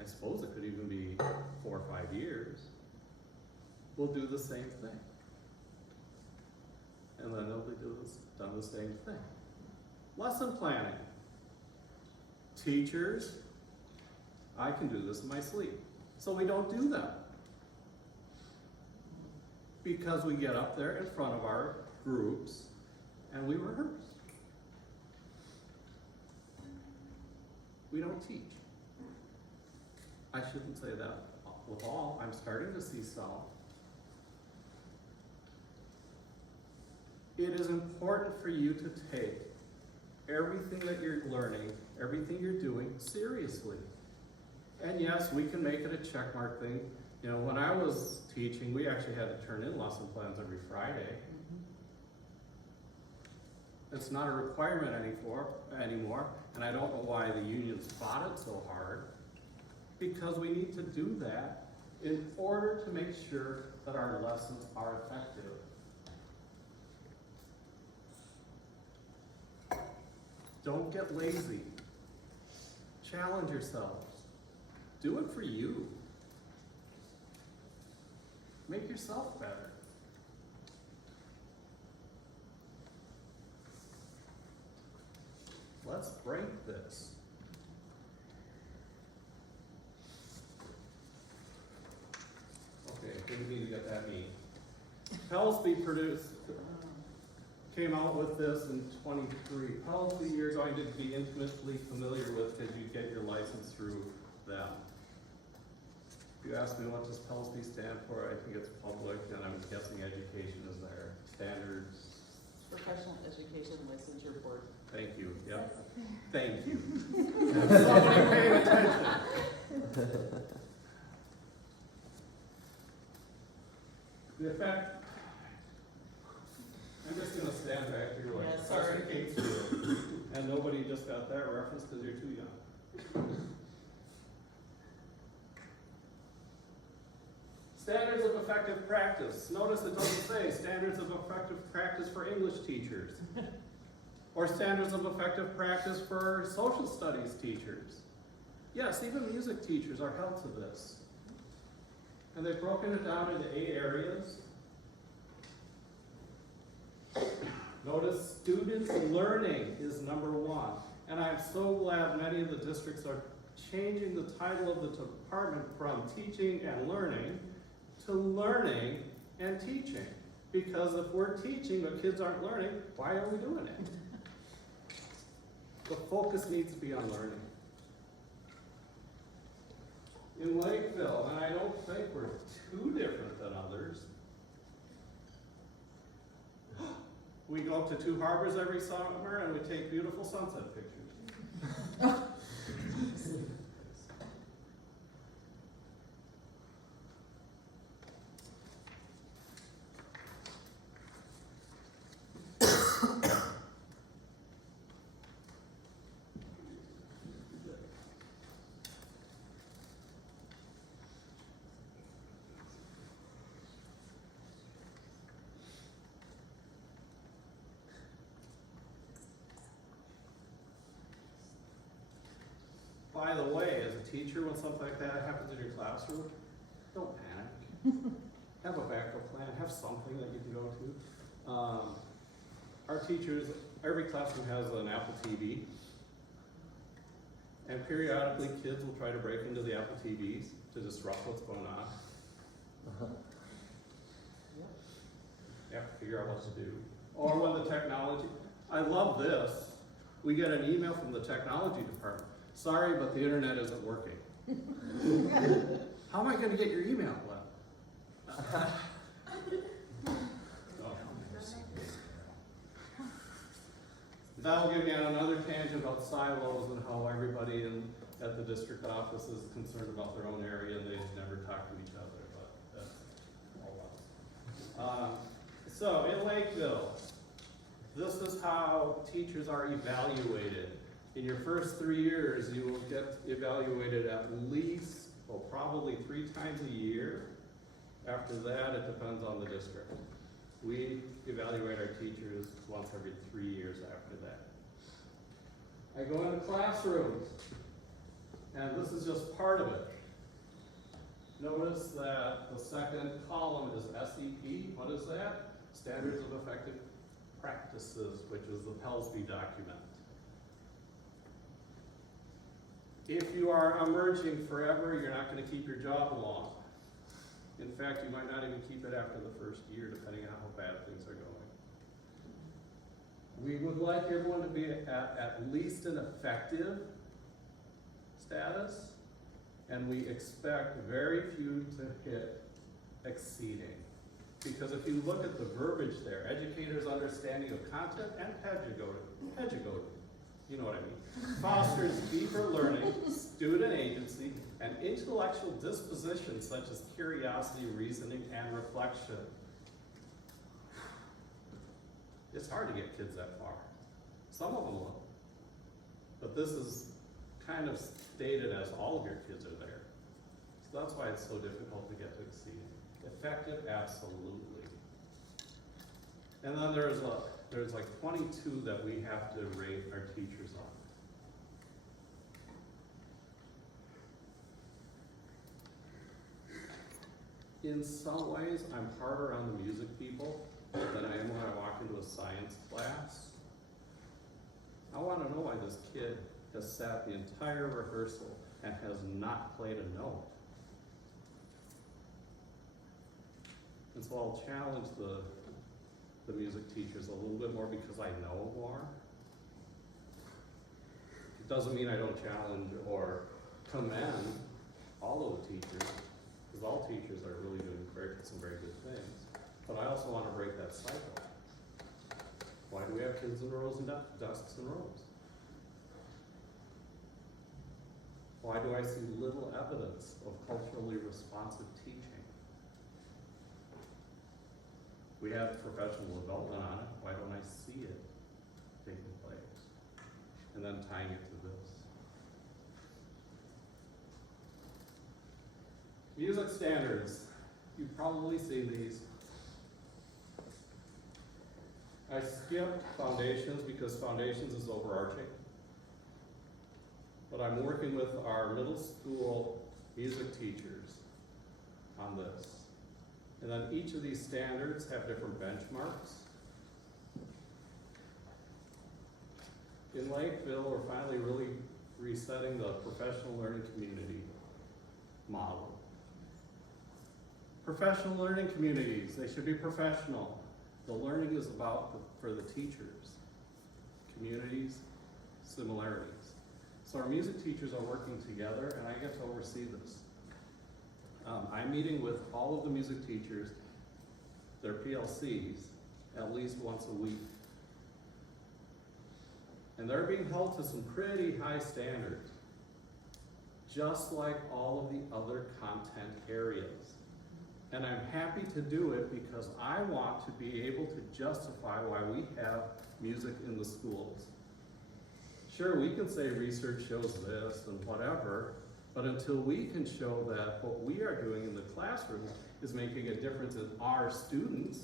I suppose it could even be 4 or 5 years, will do the same thing. And then they'll be done the same thing. Lesson planning. Teachers, I can do this in my sleep. So we don't do that. Because we get up there in front of our groups and we rehearse. We don't teach. I shouldn't say that with all. I'm starting to see some. It is important for you to take everything that you're learning, everything you're doing seriously. And yes, we can make it a checkmark thing. You know, when I was teaching, we actually had to turn in lesson plans every Friday. It's not a requirement anymore, and I don't know why the unions fought it so hard, because we need to do that in order to make sure that our lessons are effective. Don't get lazy. Challenge yourselves. Do it for you. Make yourself better. Let's break this. Okay, didn't need to get that mean. Pelsby came out with this in 23. Pelsby you're going to be intimately familiar with because you get your license through them. If you ask me what does Pelsby stand for, I think it's public, and I'm guessing education is there. Standards. Professional Education Licensure Board. Thank you, yep. Thank you. Somebody paying attention. The effect, I'm just gonna stand back here like Yeah, sorry. Professor Kate's doing, and nobody just got that reference because you're too young. Standards of effective practice. Notice it doesn't say standards of effective practice for English teachers. Or standards of effective practice for social studies teachers. Yes, even music teachers are held to this. And they've broken it down into 8 areas. Notice students learning is number 1. And I'm so glad many of the districts are changing the title of the department from teaching and learning to learning and teaching. Because if we're teaching but kids aren't learning, why are we doing it? The focus needs to be on learning. In Lakeville, and I don't think we're too different than others, we go up to 2 Harbors every summer and we take beautiful sunset pictures. By the way, as a teacher, when something like that happens in your classroom, don't panic. Have a backup plan, have something that you can go to. Our teachers, every classroom has an Apple TV. And periodically kids will try to break into the Apple TVs to disrupt what's going on. figure out what to do. Or when the technology, I love this, we get an email from the technology department. Sorry, but the internet isn't working. How am I gonna get your email? Well, that'll get me on another tangent about silos and how everybody at the district office is concerned about their own area and they never talk to each other, but that's all else. So in Lakeville, this is how teachers are evaluated. In your first 3 years, you will get evaluated at least, well, probably 3 times a year. After that, it depends on the district. We evaluate our teachers once every 3 years after that. I go into classrooms, and this is just part of it. Notice that the second column is SEP. What is that? Standards of Effective Practices, which is the Pelsby document. If you are emerging forever, you're not going to keep your job long. In fact, you might not even keep it after the first year, depending on how bad things are going. We would like everyone to be at least an effective status, and we expect very few to hit exceeding. Because if you look at the verbiage there, educators' understanding of content and pedagogy, you know what I mean, fosters deeper learning, student agency, and intellectual disposition such as curiosity, reasoning, and reflection. It's hard to get kids that far. Some of them will. But this is kind of stated as all of your kids are there. So that's why it's so difficult to get to exceed. Effective, absolutely. And then there's like 22 that we have to rate our teachers on. In some ways, I'm harder on the music people than I am when I walk into a science class. I want to know why this kid has sat the entire rehearsal and has not played a note. And so I'll challenge the music teachers a little bit more because I know more. It doesn't mean I don't challenge or commend all of the teachers, because all teachers are really doing some very good things. But I also want to break that cycle. Why do we have kids in rows and desks and rows? Why do I see little evidence of culturally responsive teaching? We have professional development on it. Why don't I see it taking place? And then tying it to this. Music standards. You've probably seen these. I skipped foundations because foundations is overarching. But I'm working with our middle school music teachers on this. And then each of these standards have different benchmarks. In Lakeville, we're finally really resetting the professional learning community model. Professional learning communities, they should be professional. The learning is about for the teachers. Communities, similarities. So our music teachers are working together, and I get to oversee this. I'm meeting with all of the music teachers, their PLCs, at least once a week. And they're being held to some pretty high standards, just like all of the other content areas. And I'm happy to do it because I want to be able to justify why we have music in the schools. Sure, we can say research shows this and whatever, but until we can show that what we are doing in the classroom is making a difference in our students,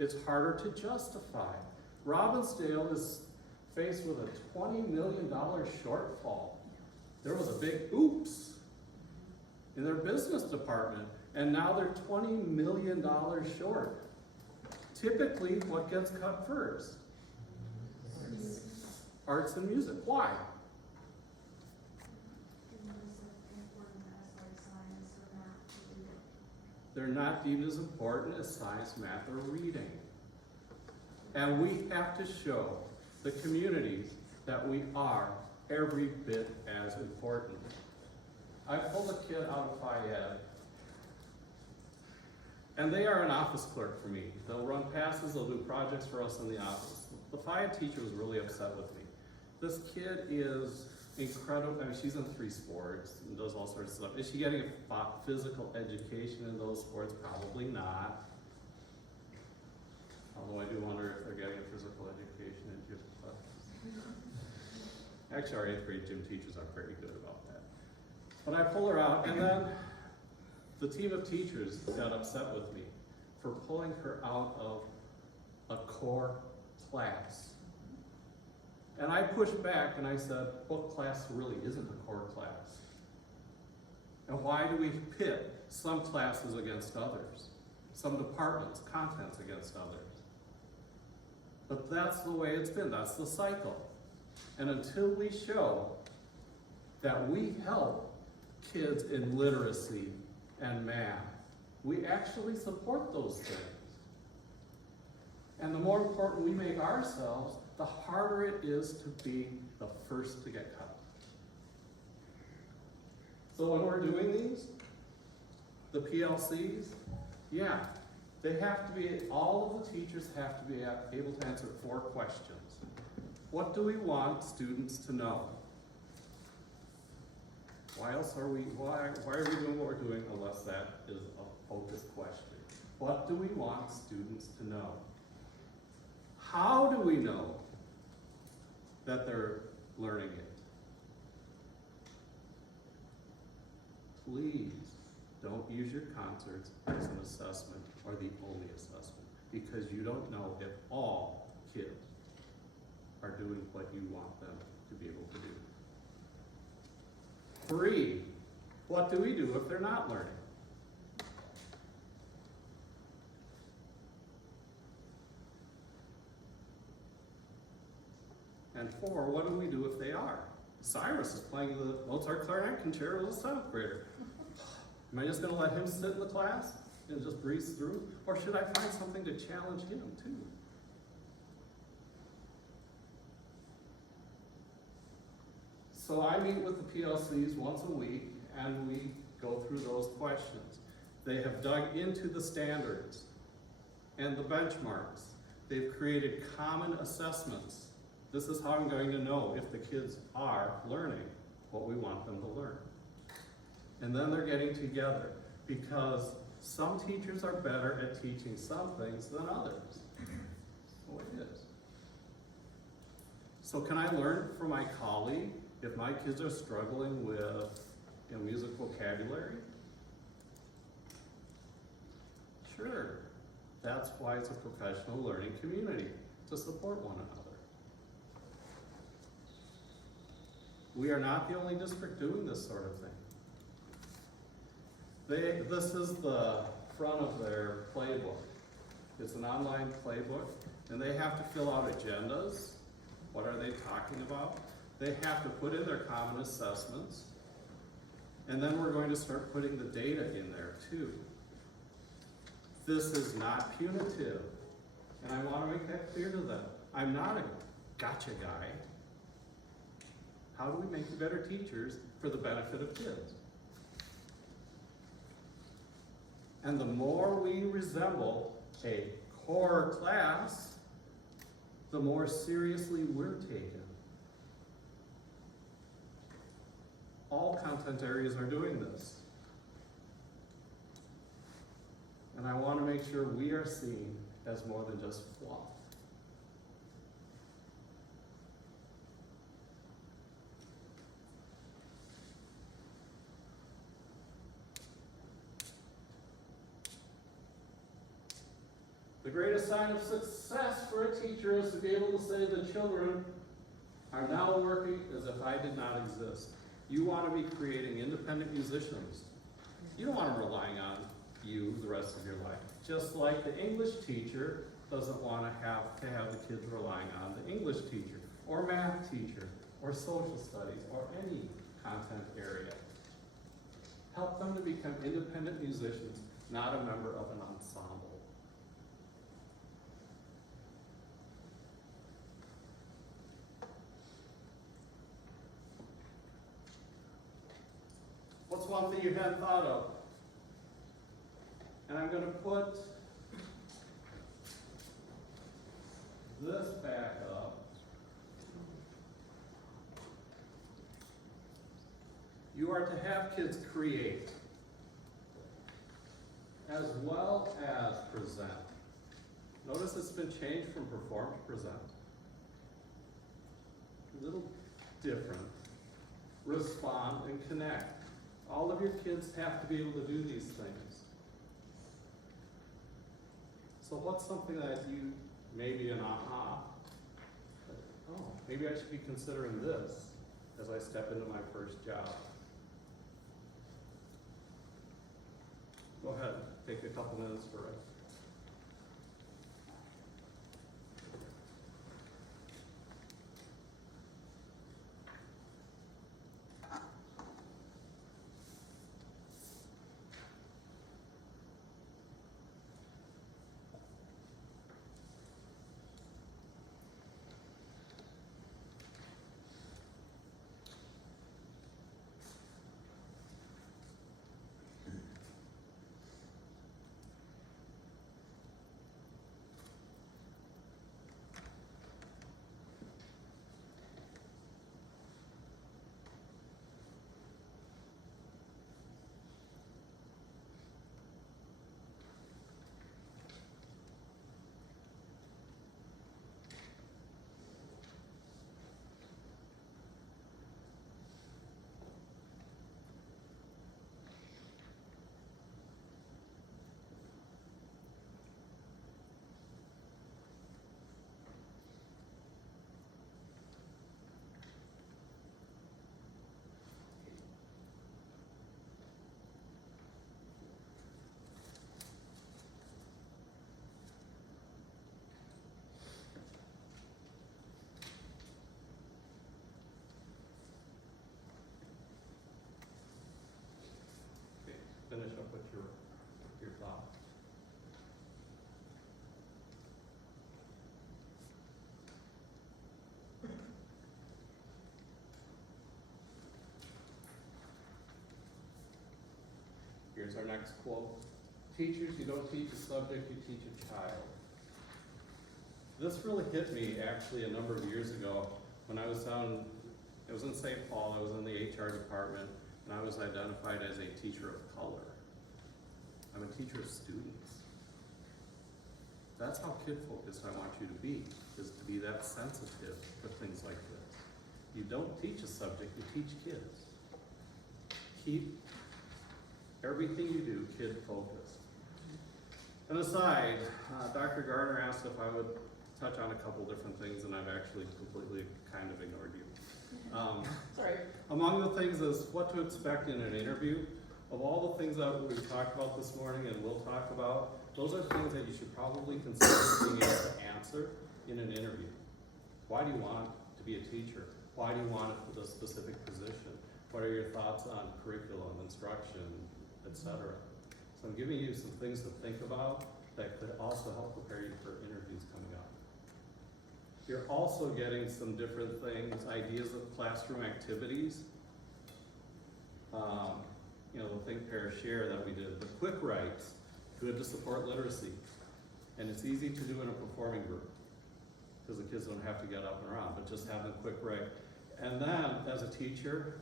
it's harder to justify. Robbinsdale is faced with a $20 million shortfall. There was a big oops in their business department, and now they're $20 million short. Typically, what gets cut first? Arts and music. Why? they're not deemed as important as science, math, or reading. And we have to show the communities that we are every bit as important. I pulled a kid out of Phi Ed, and they are an office clerk for me. They'll run passes, they'll do projects for us in the office. The Phi Ed teacher was really upset with me. This kid is incredible. I mean, she's in 3 sports and does all sorts of stuff. Is she getting a physical education in those sports? Probably not. Although I do wonder if they're getting a physical education in gym class. Actually, our 8th grade gym teachers are very good about that. But I pull her out, and then the team of teachers got upset with me for pulling her out of a core class. And I pushed back and I said, book class really isn't a core class. And why do we pit some classes against others? Some departments, contents against others? But that's the way it's been, that's the cycle. And until we show that we help kids in literacy and math, we actually support those things. And the more important we make ourselves, the harder it is to be the first to get cut. So when we're doing these, the PLCs, yeah, they have to be, all of the teachers have to be able to answer 4 questions. What do we want students to know? Why else are we, why are we doing what we're doing unless that is a focused question? What do we want students to know? How do we know that they're learning it? Please don't use your concerts as an assessment or the only assessment, because you don't know if all kids are doing what you want them to be able to do. 3, what do we do if they're not learning? And 4, what do we do if they are? Cyrus is playing the Mozart clarinet concerto as a 7th grader. Am I just going to let him sit in the class and just breeze through? Or should I find something to challenge him too? So I meet with the PLCs once a week and we go through those questions. They have dug into the standards and the benchmarks. They've created common assessments. This is how I'm going to know if the kids are learning what we want them to learn. And then they're getting together because some teachers are better at teaching some things than others. So it is. So can I learn from my colleague if my kids are struggling with music vocabulary? Sure. That's why it's a professional learning community, to support one another. We are not the only district doing this sort of thing. This is the front of their playbook. It's an online playbook, and they have to fill out agendas. What are they talking about? They have to put in their common assessments, and then we're going to start putting the data in there too. This is not punitive, and I want to make that clear to them. I'm not a gotcha guy. How do we make better teachers for the benefit of kids? And the more we resemble a core class, the more seriously we're taken. All content areas are doing this. And I want to make sure we are seen as more than just fluff. The greatest sign of success for a teacher is to be able to say the children are now working as if I did not exist. You want to be creating independent musicians. You don't want them relying on you the rest of your life. Just like the English teacher doesn't want to have the kids relying on the English teacher, or math teacher, or social studies, or any content area. Help them to become independent musicians not a member of an ensemble. What's one thing you hadn't thought of? And I'm going to put this back up. You are to have kids create as well as present. Notice it's been changed from perform to present. A little different. Respond and connect. All of your kids have to be able to do these things. So what's something that you, maybe an aha, oh, maybe I should be considering this as I step into my first job. Go ahead, take a couple minutes for it. Finish up with your thought. Here's our next quote. Teachers, you don't teach a subject, you teach a child. This really hit me actually a number of years ago when I was down, it was in St. Paul, I was in the HR department, and I was identified as a teacher of color. I'm a teacher of students. That's how kid-focused I want you to be, is to be that sensitive to things like this. You don't teach a subject, you teach kids. Keep everything you do kid-focused. An aside, Dr. Gardner asked if I would touch on a couple different things, and I've actually completely kind of ignored you. Sorry. Among the things is what to expect in an interview. Of all the things that we've talked about this morning and we'll talk about, those are things that you should probably consider being able to answer in an interview. Why do you want to be a teacher? Why do you want it for the specific position? What are your thoughts on curriculum, instruction, etc.? So I'm giving you some things to think about that could also help prepare you for interviews coming up. You're also getting some different things, ideas of classroom activities. You know, the Think, Pair, Share that we did. The quick writes, good to support literacy. And it's easy to do in a performing group because the kids don't have to get up and around, but just have them quick write. And then, as a teacher,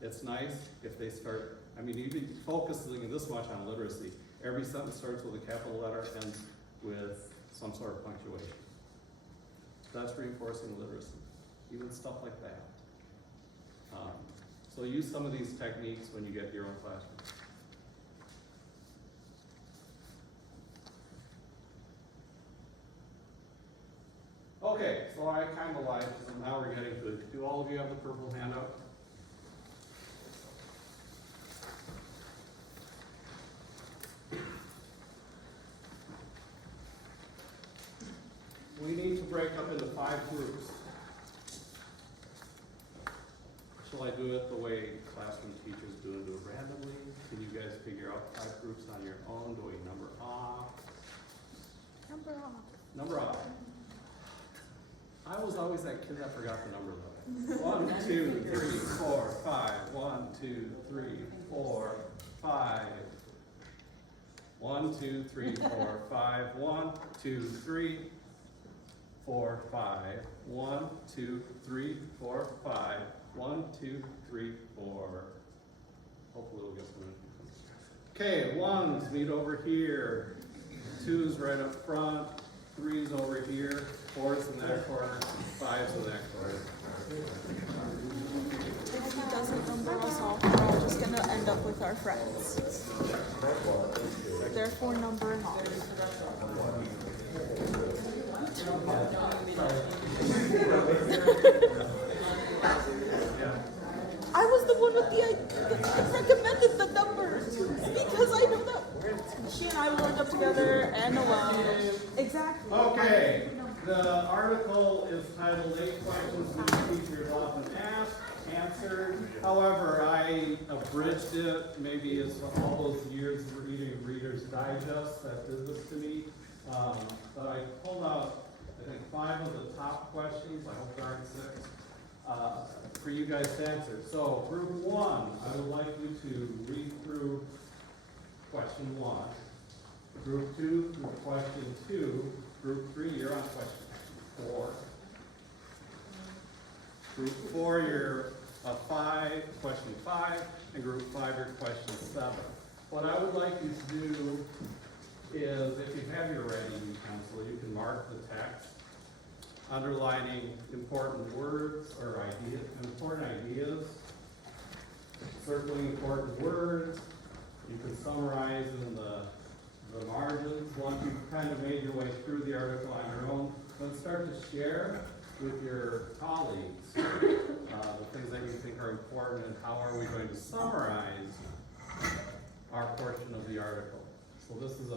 it's nice if they start, I mean, even focusing this much on literacy, every sentence starts with a capital letter, ends with some sort of punctuation. That's reinforcing literacy, even stuff like that. So use some of these techniques when you get your own classroom. Okay, so I kind of lied because now we're getting to it. Do all of you have the purple handout? We need to break up into 5 groups. Shall I do it the way classroom teachers do it randomly? Can you guys figure out 5 groups on your own. Do we number off? Number off. Number off. I was always that kid that forgot the number though. 1, 2, 3, 4, 5. 1, 2, 3, 4, 5. 1, 2, 3, 4, 5. 1, 2, 3, 4, 5. 1, 2, 3, 4, 5. 1, 2, 3, 4. Hopefully we'll get some. Okay, 1s meet over here. 2s right up front. 3s over here. 4s in that corner. 5s in that corner. If he doesn't number us off, we're all just gonna end up with our friends. Therefore, numbering off. I was the one with that recommended the numbers because I know that she and I will end up together and Noel. Exactly. Okay, the article is titled 8 Questions These Teachers Often Ask, Answered. However, I abridged it, maybe it's all those years of reading Reader's Digest that did this to me. But I pulled out, I think, 5 of the top questions, I hope there aren't 6, for you guys to answer. So, group 1, I would like you to read through question 1. Group 2, through question 2. Group 3, you're on question 4. Group 4, you're question 5, and group 5, you're question 7. What I would like you to do is, if you have your writing pencil, you can mark the text, underlining important words or important ideas, circling important words. You can summarize in the margins. Once you've kind of made your way through the article on your own, then start to share with your colleagues the things that you think are important and how are we going to summarize our portion of the article. So this is a